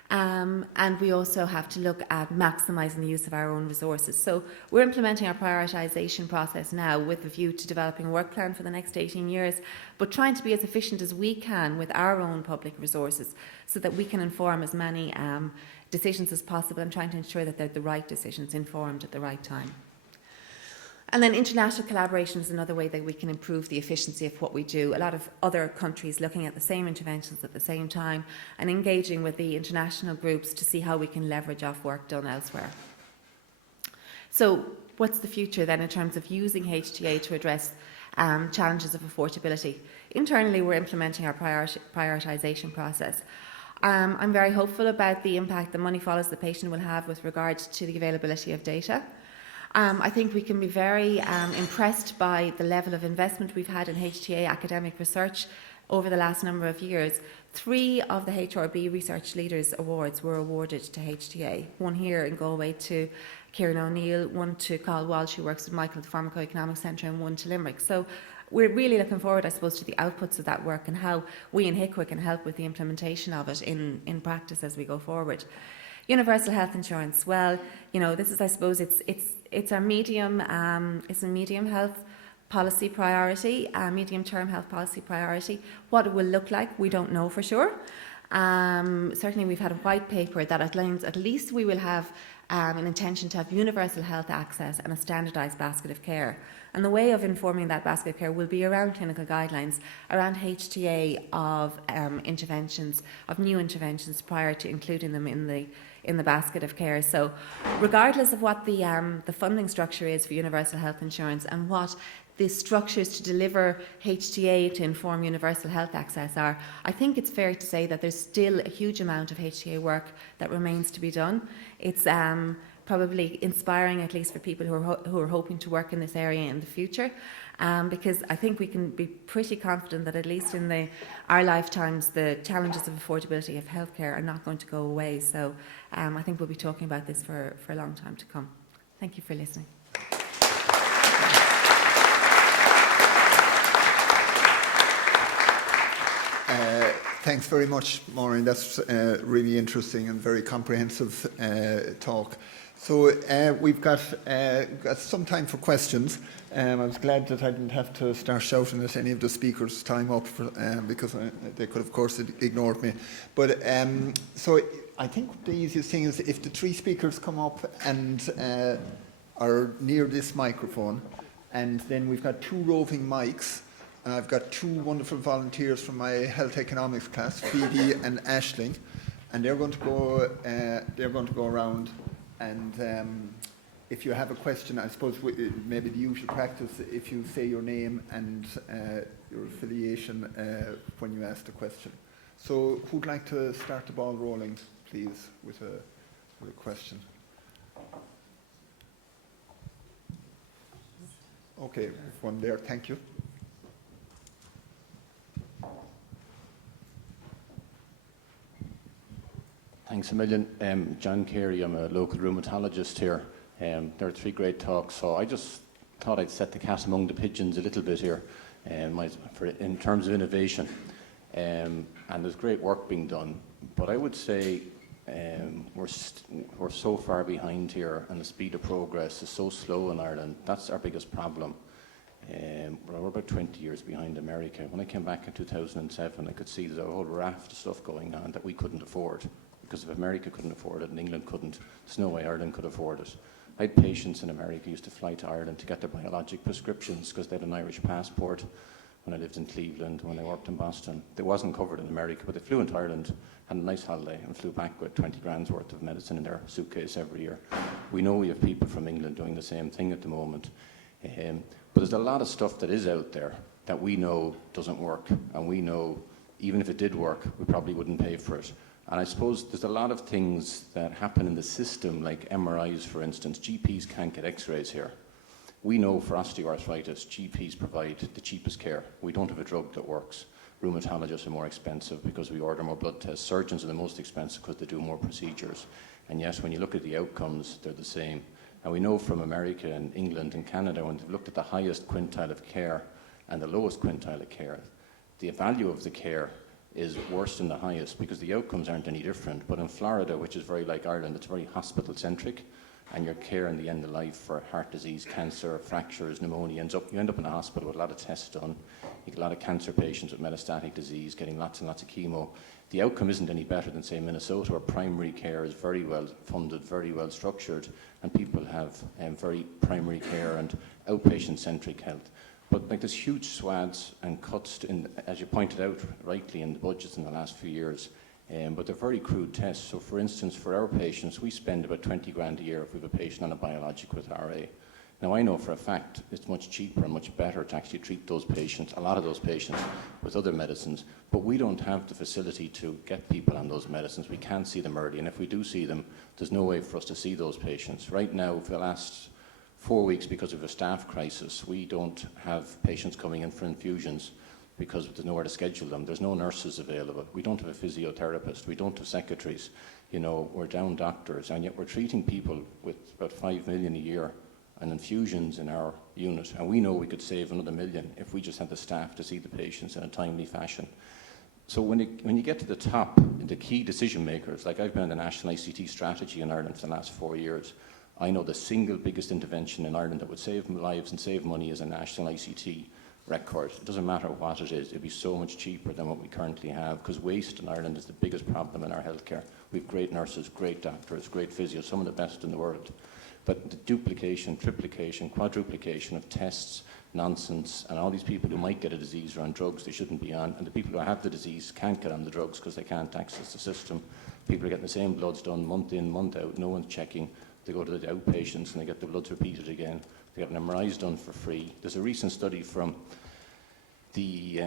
And we also have to look at maximising the use of our own resources. So we're implementing our prioritisation process now with a view to developing a work plan for the next 18 years, but trying to be as efficient as we can with our own public resources so that we can inform as many decisions as possible and trying to ensure that they're the right decisions informed at the right time. And then international collaboration is another way that we can improve the efficiency of what we do. A lot of other countries looking at the same interventions at the same time and engaging with the international groups to see how we can leverage off work done elsewhere. So what's the future then in terms of using HTA to address challenges of affordability? Internally, we're implementing our prioritisation process. I'm very hopeful about the impact the money follows the patient will have with regard to the availability of data. I think we can be very impressed by the level of investment we've had in HTA academic research over the last number of years. 3 of the HRB Research Leaders Awards were awarded to HTA. One here in Galway to Kieran O'Neill, one to Carl Walsh, who works with Michael at the Pharmacoeconomics Centre, and one to Limerick. So we're really looking forward, I suppose, to the outputs of that work and how we in HICWA can help with the implementation of it in practice as we go forward. Universal health insurance. Well, you know, this is, I suppose, it's a medium health policy priority, medium-term health policy priority. What it will look like, we don't know for sure. Certainly we've had a white paper that outlines at least we will have an intention to have universal health access and a standardised basket of care. And the way of informing that basket of care will be around clinical guidelines, around HTA of interventions, of new interventions prior to including them in the basket of care. So regardless of what the funding structure is for universal health insurance and what the structures to deliver HTA to inform universal health access are, I think it's fair to say that there's still a huge amount of HTA work that remains to be done. It's probably inspiring, at least for people who are hoping to work in this area in the future, because I think we can be pretty confident that at least in our lifetimes the challenges of affordability of healthcare are not going to go away. So I think we'll be talking about this for a long time to come. Thank you for listening. Thanks very much, Maureen. That's really interesting and very comprehensive talk. So we've got some time for questions. I was glad that I didn't have to start shouting at any of the speakers' time up because they could, of course, ignored me. But so I think the easiest thing is if the three speakers come up and are near this microphone, and then we've got two roving mics. And I've got two wonderful volunteers from my health economics class, Phoebe and Aisling, and they're going to go around. And if you have a question, I suppose maybe the usual practice, if you say your name and your affiliation when you ask the question. So, who'd like to start the ball rolling, please, with a question? Okay, one there. Thank you. Thanks a million. John Carey, I'm a local rheumatologist here. There are three great talks, so I just thought I'd set the cat among the pigeons a little bit here in terms of innovation. And there's great work being done, but I would say we're so far behind here, and the speed of progress is so slow in Ireland. That's our biggest problem. We're about 20 years behind America. When I came back in 2007, I could see there's a whole raft of stuff going on that we couldn't afford. Because if America couldn't afford it and England couldn't, there's no way Ireland could afford it. I had patients in America who used to fly to Ireland to get their biologic prescriptions because they had an Irish passport when I lived in Cleveland, when I worked in Boston. They wasn't covered in America, but they flew into Ireland, had a nice holiday, and flew back with 20 grand's worth of medicine in their suitcase every year. We know we have people from England doing the same thing at the moment. But there's a lot of stuff that is out there that we know doesn't work, and we know even if it did work, we probably wouldn't pay for it. And I suppose there's a lot of things that happen in the system, like MRIs, for instance. GPs can't get x-rays here. We know for osteoarthritis, GPs provide the cheapest care. We don't have a drug that works. Rheumatologists are more expensive because we order more blood tests. Surgeons are the most expensive because they do more procedures. And yet, when you look at the outcomes, they're the same. And we know from America and England and Canada, when they've looked at the highest quintile of care and the lowest quintile of care, the value of the care is worse than the highest because the outcomes aren't any different. But in Florida, which is very like Ireland, it's very hospital-centric, and your care in the end of life for heart disease, cancer, fractures, pneumonia, you end up in a hospital with a lot of tests done. You get a lot of cancer patients with metastatic disease getting lots and lots of chemo. The outcome isn't any better than, say, Minnesota, where primary care is very well funded, very well structured, and people have very primary care and outpatient-centric health. But like there's huge swaths and cuts, as you pointed out rightly, in the budgets in the last few years, but they're very crude tests. So for instance, for our patients, we spend about 20 grand a year if we have a patient on a biologic with RA. Now I know for a fact it's much cheaper and much better to actually treat those patients, a lot of those patients, with other medicines, but we don't have the facility to get people on those medicines. We can't see them early, and if we do see them, there's no way for us to see those patients. Right now, for the last 4 weeks, because of a staff crisis, we don't have patients coming in for infusions because there's nowhere to schedule them. There's no nurses available. We don't have a physiotherapist. We don't have secretaries. You know, we're down doctors, and yet we're treating people with about 5 million a year on infusions in our unit, and we know we could save another 1 million if we just had the staff to see the patients in a timely fashion. So when you get to the top, the key decision makers, like I've been in the National ICT Strategy in Ireland for the last 4 years, I know the single biggest intervention in Ireland that would save lives and save money is a national ICT record. It doesn't matter what it is, it'd be so much cheaper than what we currently have, because waste in Ireland is the biggest problem in our healthcare. We have great nurses, great doctors, great physios, some of the best in the world. But the duplication, triplication, quadruplication of tests, nonsense, and all these people who might get a disease are on drugs they shouldn't be on, and the people who have the disease can't get on the drugs because they can't access the system. People are getting the same bloods done month in, month out, no one's checking. They go to the outpatients and they get the bloods repeated again. They get an MRIs done for free. There's a recent study from the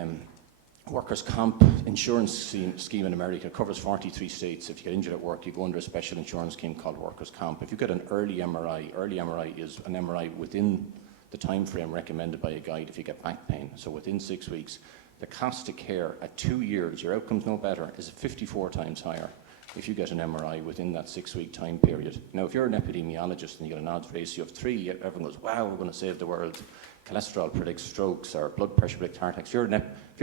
workers' comp insurance scheme in America. It covers 43 states. If you get injured at work, you go under a special insurance scheme called workers' comp. If you get an early MRI is an MRI within the time frame recommended by a guide if you get back pain. So within 6 weeks, the cost of care at 2 years, your outcome's no better, is 54 times higher if you get an MRI within that 6 week time period. Now, if you're an epidemiologist and you get an odds ratio of 3, everyone goes, wow, we're going to save the world. Cholesterol predicts strokes, or blood pressure predicts heart attacks. If you're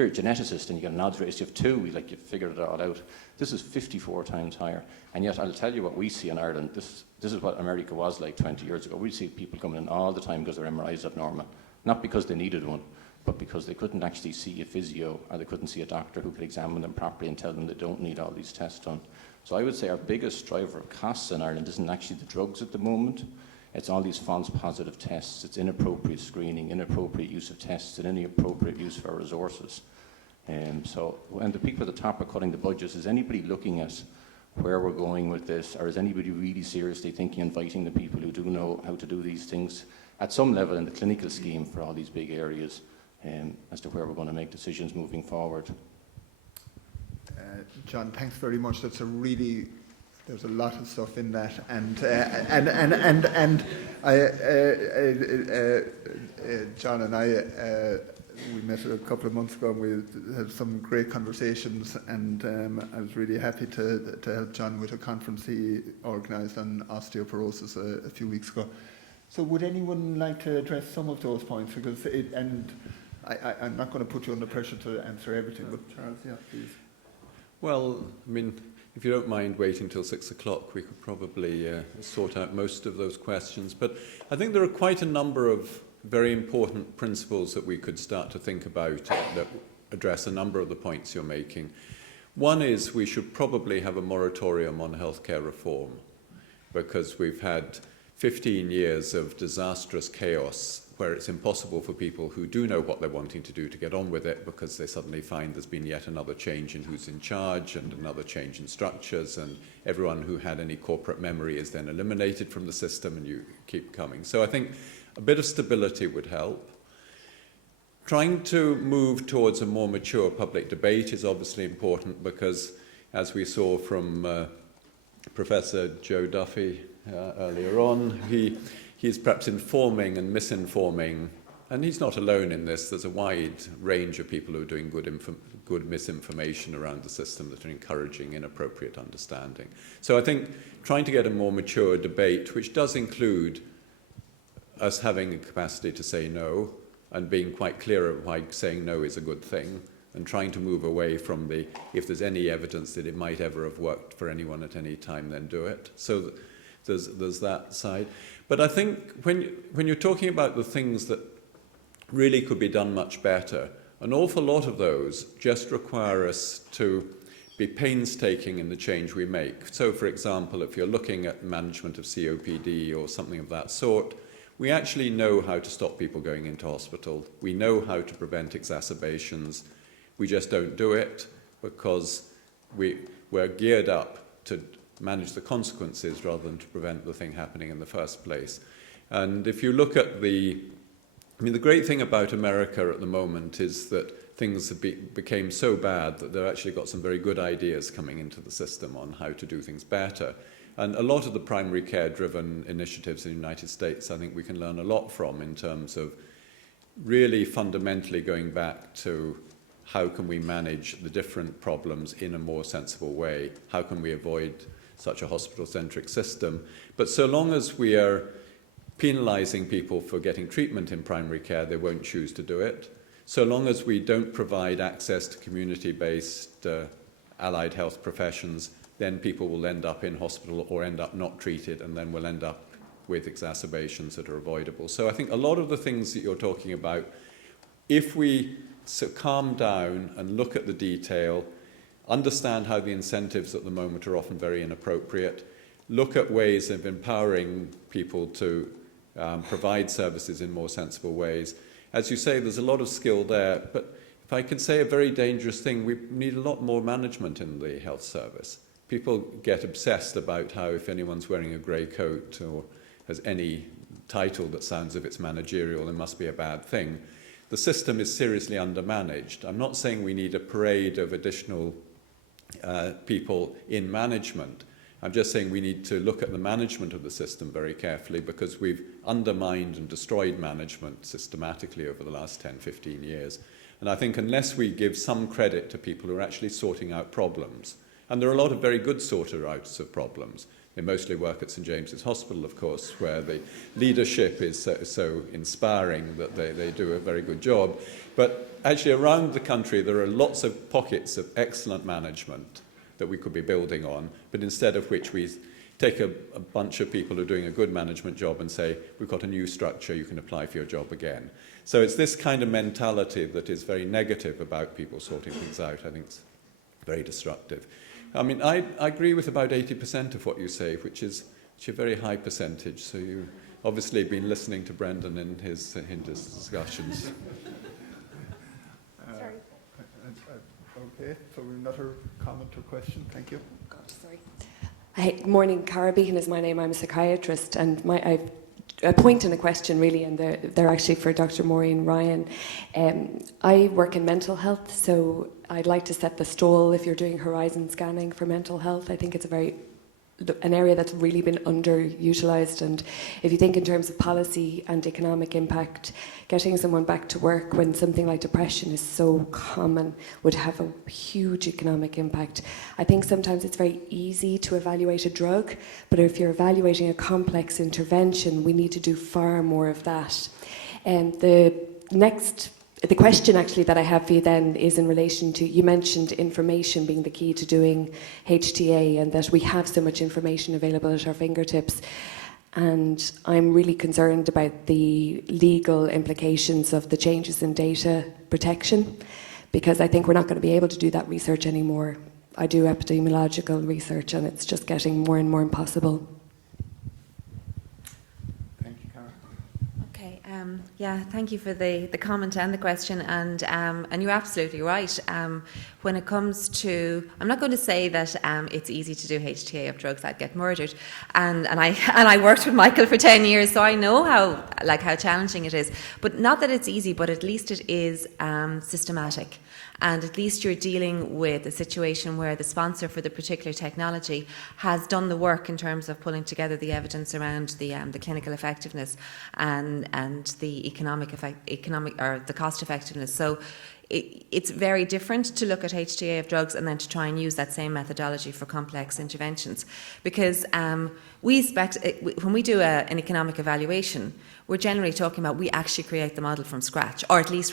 a geneticist and you get an odds ratio of 2, you've figured it all out. This is 54 times higher. And yet, I'll tell you what we see in Ireland. This is what America was like 20 years ago. We see people coming in all the time because their MRI is abnormal. Not because they needed one, but because they couldn't actually see a physio, or they couldn't see a doctor who could examine them properly and tell them they don't need all these tests done. So I would say our biggest driver of costs in Ireland isn't actually the drugs at the moment. It's all these false positive tests. It's inappropriate screening, inappropriate use of tests, and inappropriate use of our resources. And the people at the top are cutting the budgets. Is anybody looking at where we're going with this, or is anybody really seriously thinking, inviting the people who do know how to do these things at some level in the clinical scheme for all these big areas, as to where we're going to make decisions moving forward? John, thanks very much. There's a lot of stuff in that, and John and I, we met a couple of months ago, and we had some great conversations, and I was really happy to help John with a conference he organised on osteoporosis a few weeks ago. So would anyone like to address some of those points? Because I'm not going to put you under pressure to answer everything, but Charles, yeah, please. Well, I mean, if you don't mind waiting till 6 o'clock, we could probably sort out most of those questions. But I think there are quite a number of very important principles that we could start to think about that address a number of the points you're making. One is we should probably have a moratorium on healthcare reform, because we've had 15 years of disastrous chaos where it's impossible for people who do know what they're wanting to do to get on with it, because they suddenly find there's been yet another change in who's in charge and another change in structures, and everyone who had any corporate memory is then eliminated from the system, and you keep coming. So I think a bit of stability would help. Trying to move towards a more mature public debate is obviously important, because as we saw from Professor Joe Duffy earlier on, he's perhaps informing and misinforming, and he's not alone in this. There's a wide range of people who are doing good misinformation around the system that are encouraging inappropriate understanding. So I think trying to get a more mature debate, which does include us having a capacity to say no, and being quite clear of why saying no is a good thing, and trying to move away from the, if there's any evidence that it might ever have worked for anyone at any time, then do it. So there's that side. But I think when you're talking about the things that really could be done much better, an awful lot of those just require us to be painstaking in the change we make. So, for example, if you're looking at management of COPD or something of that sort, we actually know how to stop people going into hospital. We know how to prevent exacerbations. We just don't do it because we're geared up to manage the consequences rather than to prevent the thing happening in the first place. And if you look at the great thing about America at the moment is that things have became so bad that they've actually got some very good ideas coming into the system on how to do things better. And a lot of the primary care-driven initiatives in the United States, I think we can learn a lot from, in terms of really fundamentally going back to how can we manage the different problems in a more sensible way? How can we avoid such a hospital-centric system? But so long as we are penalising people for getting treatment in primary care, they won't choose to do it. So long as we don't provide access to community-based allied health professions, then people will end up in hospital or end up not treated, and then we'll end up with exacerbations that are avoidable. So I think a lot of the things that you're talking about If we calm down and look at the detail, understand how the incentives at the moment are often very inappropriate, look at ways of empowering people to provide services in more sensible ways. As you say, there's a lot of skill there, but if I can say a very dangerous thing, we need a lot more management in the health service. People get obsessed about how if anyone's wearing a grey coat or has any title that sounds as if it's managerial, it must be a bad thing. The system is seriously undermanaged. I'm not saying we need a parade of additional people in management. I'm just saying we need to look at the management of the system very carefully, because we've undermined and destroyed management systematically over the last 10, 15 years. And I think unless we give some credit to people who are actually sorting out problems, and there are a lot of very good sorter-outs of problems. They mostly work at St James's Hospital, of course, where the leadership is so inspiring that they do a very good job. But actually around the country there are lots of pockets of excellent management that we could be building on, but instead of which we take a bunch of people who are doing a good management job and say, we've got a new structure, you can apply for your job again. So it's this kind of mentality that is very negative about people sorting things out. I think it's very destructive. I mean, I agree with about 80% of what you say, which is a very high percentage. So you've obviously been listening to Brendan in his discussions. Sorry. Okay, so another comment or question. Thank you. God, sorry. Hey, good morning. Cara Beacon is my name. I'm a psychiatrist, and I've a point and a question really, and they're actually for Dr. Maureen Ryan. I work in mental health, so I'd like to set the stall if you're doing horizon scanning for mental health. I think it's an area that's really been underutilised, and if you think in terms of policy and economic impact, getting someone back to work when something like depression is so common would have a huge economic impact. I think sometimes it's very easy to evaluate a drug, but if you're evaluating a complex intervention, we need to do far more of that. And the question actually that I have for you then is in relation to, you mentioned information being the key to doing HTA, and that we have so much information available at our fingertips. And I'm really concerned about the legal implications of the changes in data protection, because I think we're not going to be able to do that research anymore. I do epidemiological research and it's just getting more and more impossible. Yeah, thank you for the comment and the question, and you're absolutely right. When it comes to, I'm not going to say that it's easy to do HTA of drugs that get murdered, and I worked with Michael for 10 years, so I know how challenging it is. But not that it's easy, but at least it is systematic. And at least you're dealing with a situation where the sponsor for the particular technology has done the work in terms of pulling together the evidence around the clinical effectiveness and the economic or the cost effectiveness. So it's very different to look at HTA of drugs and then to try and use that same methodology for complex interventions, because we expect when we do an economic evaluation, we're generally talking about we actually create the model from scratch, or at least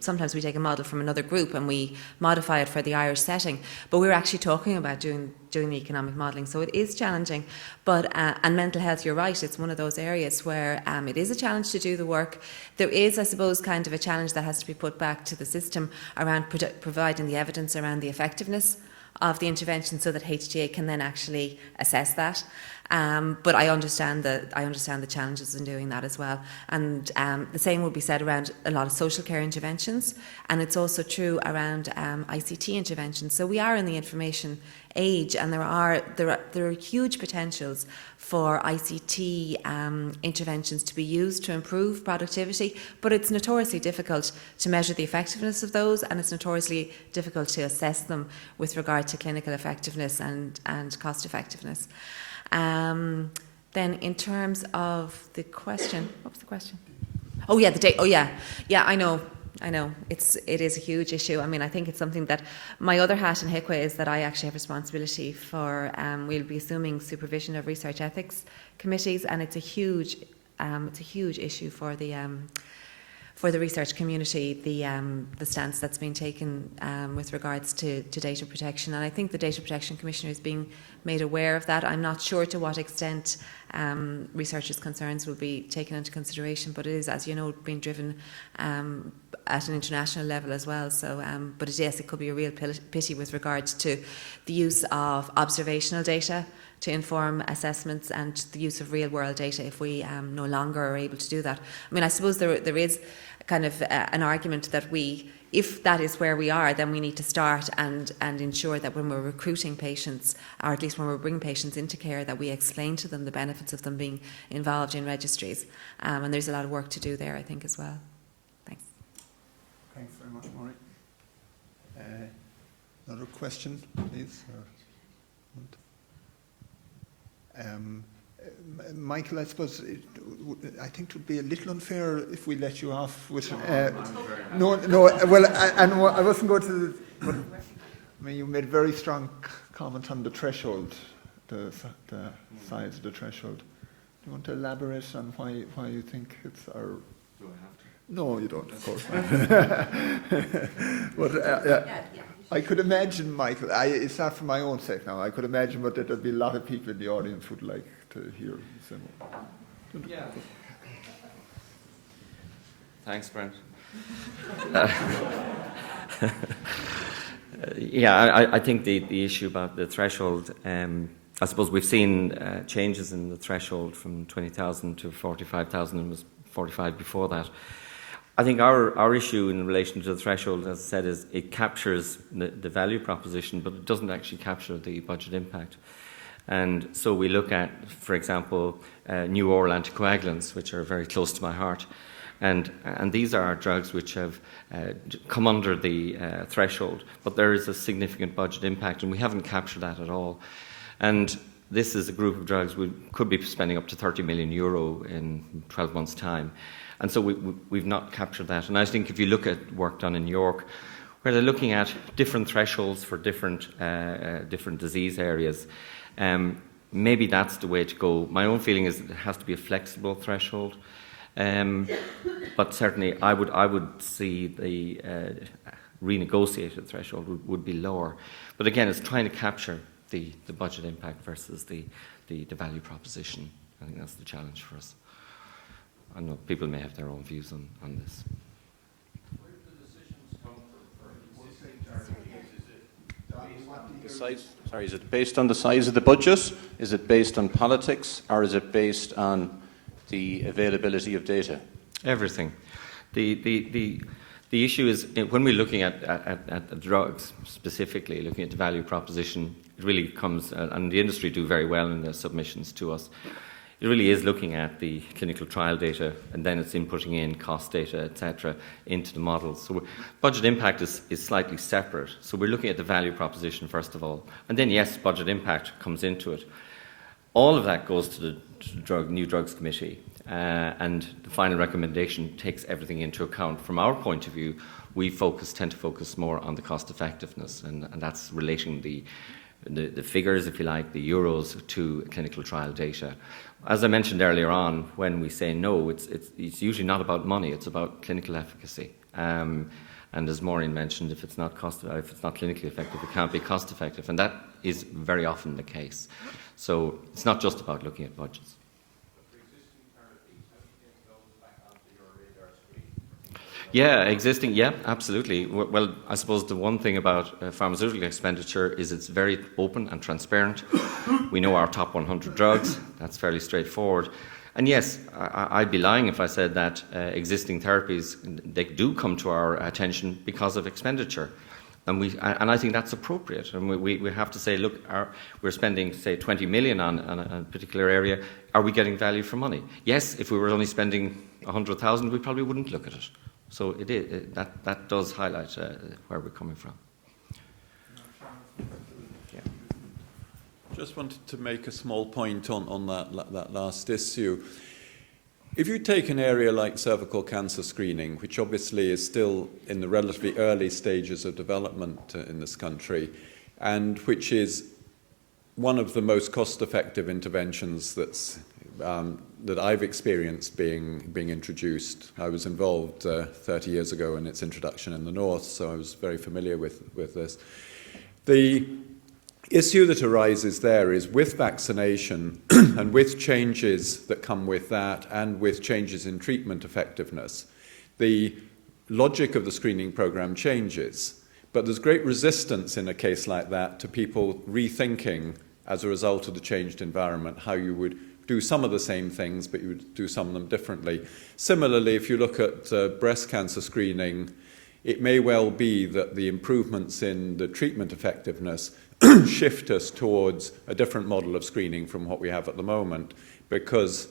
sometimes we take a model from another group and we modify it for the Irish setting, but we're actually talking about doing the economic modelling. So it is challenging, but and mental health, you're right, it's one of those areas where it is a challenge to do the work. There is, I suppose, kind of a challenge that has to be put back to the system around providing the evidence around the effectiveness of the intervention, so that HTA can then actually assess that. But I understand the challenges in doing that as well. And the same would be said around a lot of social care interventions, and it's also true around ICT interventions. So we are in the information age, and there are huge potentials for ICT interventions to be used to improve productivity, but it's notoriously difficult to measure the effectiveness of those, and it's notoriously difficult to assess them with regard to clinical effectiveness and cost effectiveness. Then in terms of the question, what was the question? Oh yeah, the date. Oh yeah, I know. It is a huge issue. I mean, I think it's something that my other hat in HICWA is that I actually have responsibility for. We'll be assuming supervision of research ethics committees, and it's a huge issue for for the research community the stance that's been taken with regards to data protection. And I think the Data Protection Commissioner is being made aware of that. I'm not sure to what extent researchers' concerns will be taken into consideration, but it is, as you know, being driven at an international level as well. So, but yes, it could be a real pity with regards to the use of observational data to inform assessments and the use of real-world data if we no longer are able to do that. I mean, I suppose there is kind of an argument that if that is where we are, then we need to start and ensure that when we're recruiting patients, or at least when we're bringing patients into care, that we explain to them the benefits of them being involved in registries. And there's a lot of work to do there, I think, as well. Thanks. Thanks very much, Maureen. Another question, please? Michael, I suppose I think it would be a little unfair if we let you off with no. Well, I wasn't going to. But, I mean, you made a very strong comment on the threshold, the size of the threshold. Do you want to elaborate on why you think it's our? Do I have to? No, you don't, of course. But I could imagine, Michael. It's not for my own sake now. I could imagine, but that there'd be a lot of people in the audience who'd like to hear similar. Yeah. Thanks, Brent. I think the issue about the threshold, I suppose we've seen changes in the threshold from 20,000 to 45,000, and was 45 before that. I think our issue in relation to the threshold, as I said, is it captures the value proposition, but it doesn't actually capture the budget impact. And so we look at, for example, new oral anticoagulants, which are very close to my heart. And these are drugs which have come under the threshold, but there is a significant budget impact, and we haven't captured that at all. And this is a group of drugs we could be spending up to €30 million in 12 months' time. And so we've not captured that. And I think if you look at work done in York, where they're looking at different thresholds for different disease areas, maybe that's the way to go. My own feeling is that it has to be a flexible threshold. But certainly I would see the renegotiated threshold would be lower. But again, it's trying to capture the budget impact versus the value proposition. I think that's the challenge for us. I know people may have their own views on this. Where do the decisions come from? Is it based on the size of the budget? Is it based on politics? Or is it based on the availability of data? Everything. The issue is, when we're looking at drugs, specifically looking at the value proposition, it really comes, and the industry do very well in their submissions to us. It really is looking at the clinical trial data, and then it's inputting in cost data, etc., into the models. So budget impact is slightly separate. So we're looking at the value proposition first of all, and then yes, budget impact comes into it. All of that goes to the New Drugs Committee, and the final recommendation takes everything into account. From our point of view, we tend to focus more on the cost effectiveness, and that's relating the figures, if you like, the euros to clinical trial data. As I mentioned earlier on, when we say no, it's usually not about money, it's about clinical efficacy. And as Maureen mentioned, if it's not clinically effective, it can't be cost effective, and that is very often the case. So it's not just about looking at budgets. Yeah, absolutely. Well, I suppose the one thing about pharmaceutical expenditure is it's very open and transparent. We know our top 100 drugs. That's fairly straightforward. And yes, I'd be lying if I said that existing therapies, they do come to our attention because of expenditure. And I think that's appropriate. And we have to say, look, we're spending, say, 20 million on a particular area. Are we getting value for money? Yes, if we were only spending 100,000, we probably wouldn't look at it. So that does highlight where we're coming from. Yeah. Just wanted to make a small point on that last issue. If you take an area like cervical cancer screening, which obviously is still in the relatively early stages of development in this country, and which is one of the most cost-effective interventions that I've experienced being introduced. I was involved 30 years ago in its introduction in the north, so I was very familiar with this. The issue that arises there is with vaccination and with changes that come with that and with changes in treatment effectiveness, the logic of the screening program changes. But there's great resistance in a case like that to people rethinking, as a result of the changed environment, how you would do some of the same things, but you would do some of them differently. Similarly, if you look at breast cancer screening, it may well be that the improvements in the treatment effectiveness shift us towards a different model of screening from what we have at the moment, because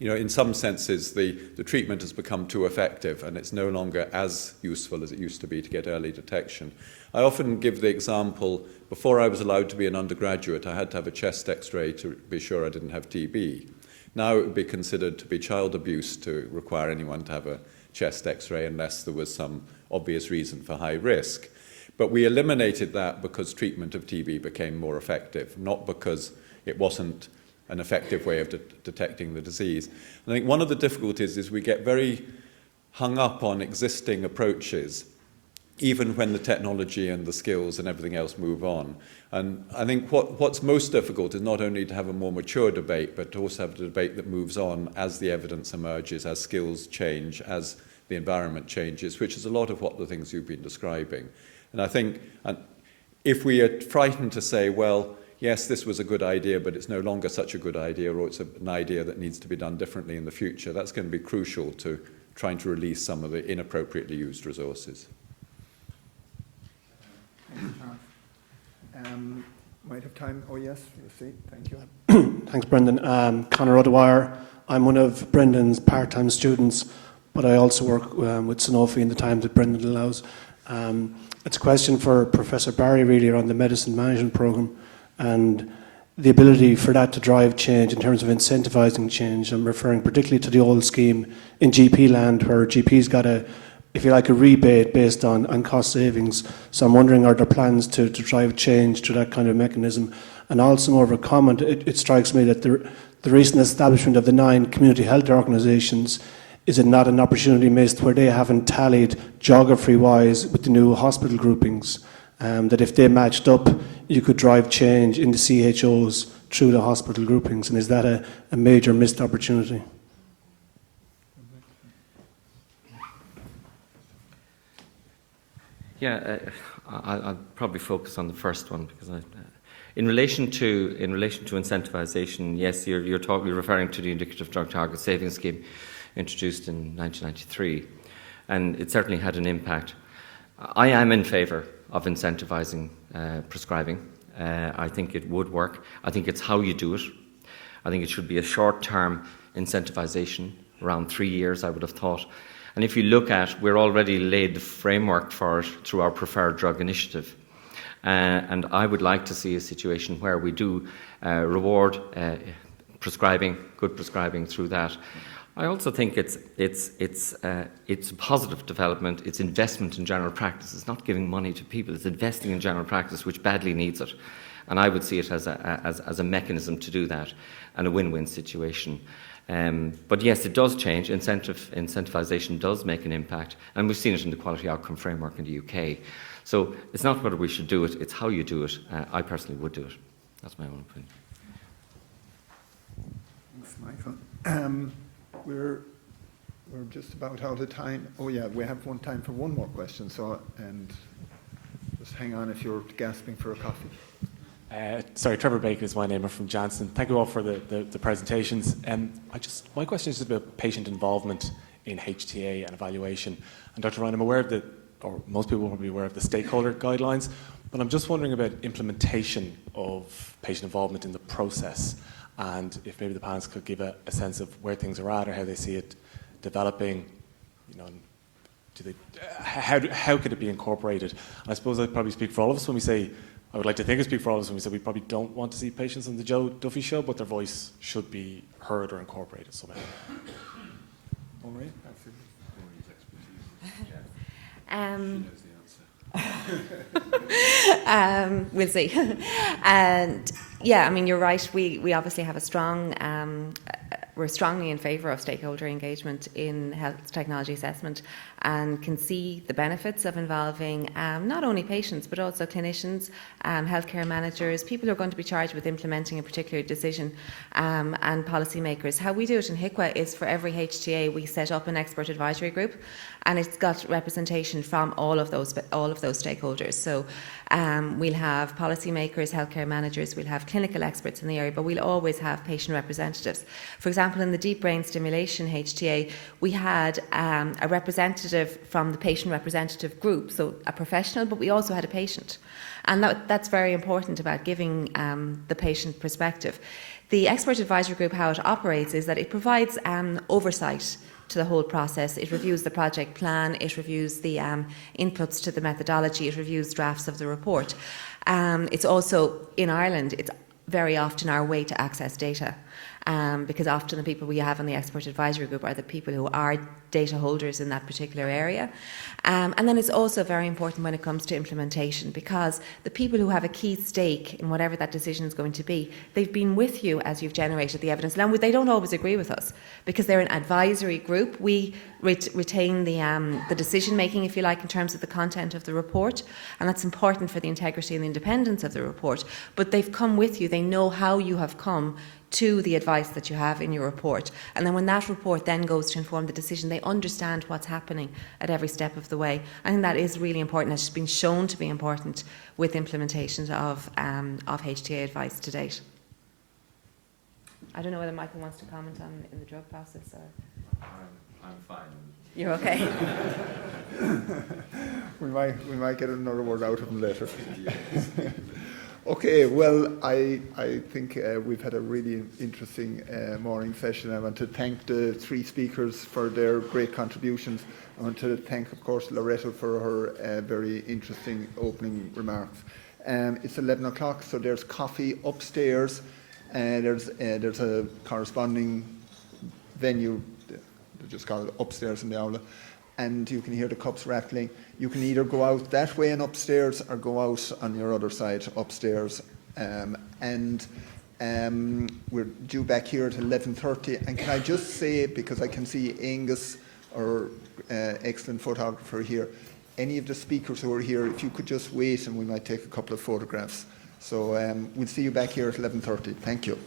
in some senses the treatment has become too effective and it's no longer as useful as it used to be to get early detection. I often give the example, before I was allowed to be an undergraduate, I had to have a chest x-ray to be sure I didn't have TB. Now it would be considered to be child abuse to require anyone to have a chest x-ray unless there was some obvious reason for high risk. But we eliminated that because treatment of TB became more effective, not because it wasn't an effective way of detecting the disease. I think one of the difficulties is we get very hung up on existing approaches, even when the technology and the skills and everything else move on. And I think what's most difficult is not only to have a more mature debate, but to also have a debate that moves on as the evidence emerges, as skills change, as the environment changes, which is a lot of what the things you've been describing. And I think if we are frightened to say, well, yes, this was a good idea, but it's no longer such a good idea, or it's an idea that needs to be done differently in the future, that's going to be crucial to trying to release some of the inappropriately used resources. Thanks, Charles. Might have time. Oh, yes, you see. Thank you. Thanks, Brendan. Conor O'Dwyer. I'm one of Brendan's part-time students, but I also work with Sanofi in the time that Brendan allows. It's a question for Professor Barry, really, around the medicine management programme and the ability for that to drive change in terms of incentivising change. I'm referring particularly to the old scheme in GP land where GPs got a rebate based on cost savings. So I'm wondering, are there plans to drive change to that kind of mechanism? And also more of a comment, it strikes me that the recent establishment of the 9 community health organisations, is it not an opportunity missed where they haven't tallied geography-wise with the new hospital groupings? That if they matched up, you could drive change in the CHOs through the hospital groupings. And is that a major missed opportunity? Yeah, I'll probably focus on the first one because in relation to incentivisation, yes, you're referring to the indicative drug target savings scheme introduced in 1993, and it certainly had an impact. I am in favour of incentivising prescribing. I think it would work. I think it's how you do it. I think it should be a short-term incentivisation, around 3 years, I would have thought. And if you look at, we're already laid the framework for it through our preferred drug initiative. And I would like to see a situation where we do reward prescribing, good prescribing through that. I also think it's a positive development. It's investment in general practice. It's not giving money to people. It's investing in general practice, which badly needs it. And I would see it as a mechanism to do that, and a win-win situation. But yes, it does change. Incentivisation does make an impact, and we've seen it in the quality outcome framework in the UK. So it's not whether we should do it; it's how you do it. I personally would do it. That's my own opinion. Thanks, Michael. We're just about out of time. Oh yeah, we have time for one more question. So, and just hang on if you're gasping for a coffee. Sorry, Trevor Bacon is my name. I'm from Janssen. Thank you all for the presentations. My question is about patient involvement in HTA and evaluation. And Dr. Ryan, I'm aware of or most people will be aware of the stakeholder guidelines, but I'm just wondering about implementation of patient involvement in the process, and if maybe the panelists could give a sense of where things are at or how they see it developing. How could it be incorporated? And I suppose I'd probably speak for all of us when we say, I would like to think I speak for all of us when we say we probably don't want to see patients on the Joe Duffy show, but their voice should be heard or incorporated somehow. Maureen? We'll see. And yeah, I mean, you're right. We obviously have a strong, we're strongly in favour of stakeholder engagement in health technology assessment, and can see the benefits of involving not only patients but also clinicians, healthcare managers, people who are going to be charged with implementing a particular decision, and policymakers. How we do it in HICWA is for every HTA we set up an expert advisory group, and it's got representation from all of those stakeholders. So we'll have policymakers, healthcare managers, we'll have clinical experts in the area, but we'll always have patient representatives. For example, in the deep brain stimulation HTA, we had a representative from the patient representative group, so a professional, but we also had a patient. And that's very important about giving the patient perspective. The expert advisory group, how it operates is that it provides oversight to the whole process. It reviews the project plan, it reviews the inputs to the methodology, it reviews drafts of the report. It's also, in Ireland, it's very often our way to access data, because often the people we have in the expert advisory group are the people who are data holders in that particular area. And then it's also very important when it comes to implementation, because the people who have a key stake in whatever that decision is going to be, they've been with you as you've generated the evidence. Now, they don't always agree with us because they're an advisory group. We retain the decision making, if you like, in terms of the content of the report, and that's important for the integrity and the independence of the report. But they've come with you, they know how you have come to the advice that you have in your report. And then when that report then goes to inform the decision, they understand what's happening at every step of the way. I think that is really important. It's been shown to be important with implementation of HTA advice to date. I don't know whether Michael wants to comment on in the drug process or... I'm fine. You're okay. we might get another word out of him later. Okay, well, I think we've had a really interesting morning session. I want to thank the three speakers for their great contributions. I want to thank, of course, Loretta for her very interesting opening remarks. It's 11 o'clock, so there's coffee upstairs. There's a corresponding venue, just call it upstairs in the Aula, and you can hear the cups rattling. You can either go out that way and upstairs or go out on your other side upstairs. We're due back here at 11:30. And can I just say, because I can see Angus, our excellent photographer here, any of the speakers who are here, if you could just wait and we might take a couple of photographs. So we'll see you back here at 11:30. Thank you.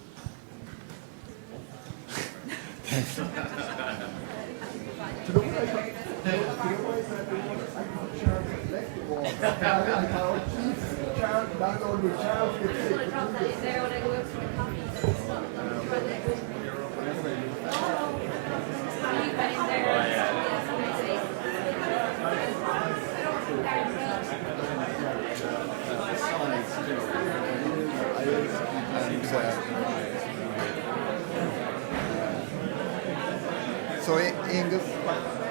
So Angus.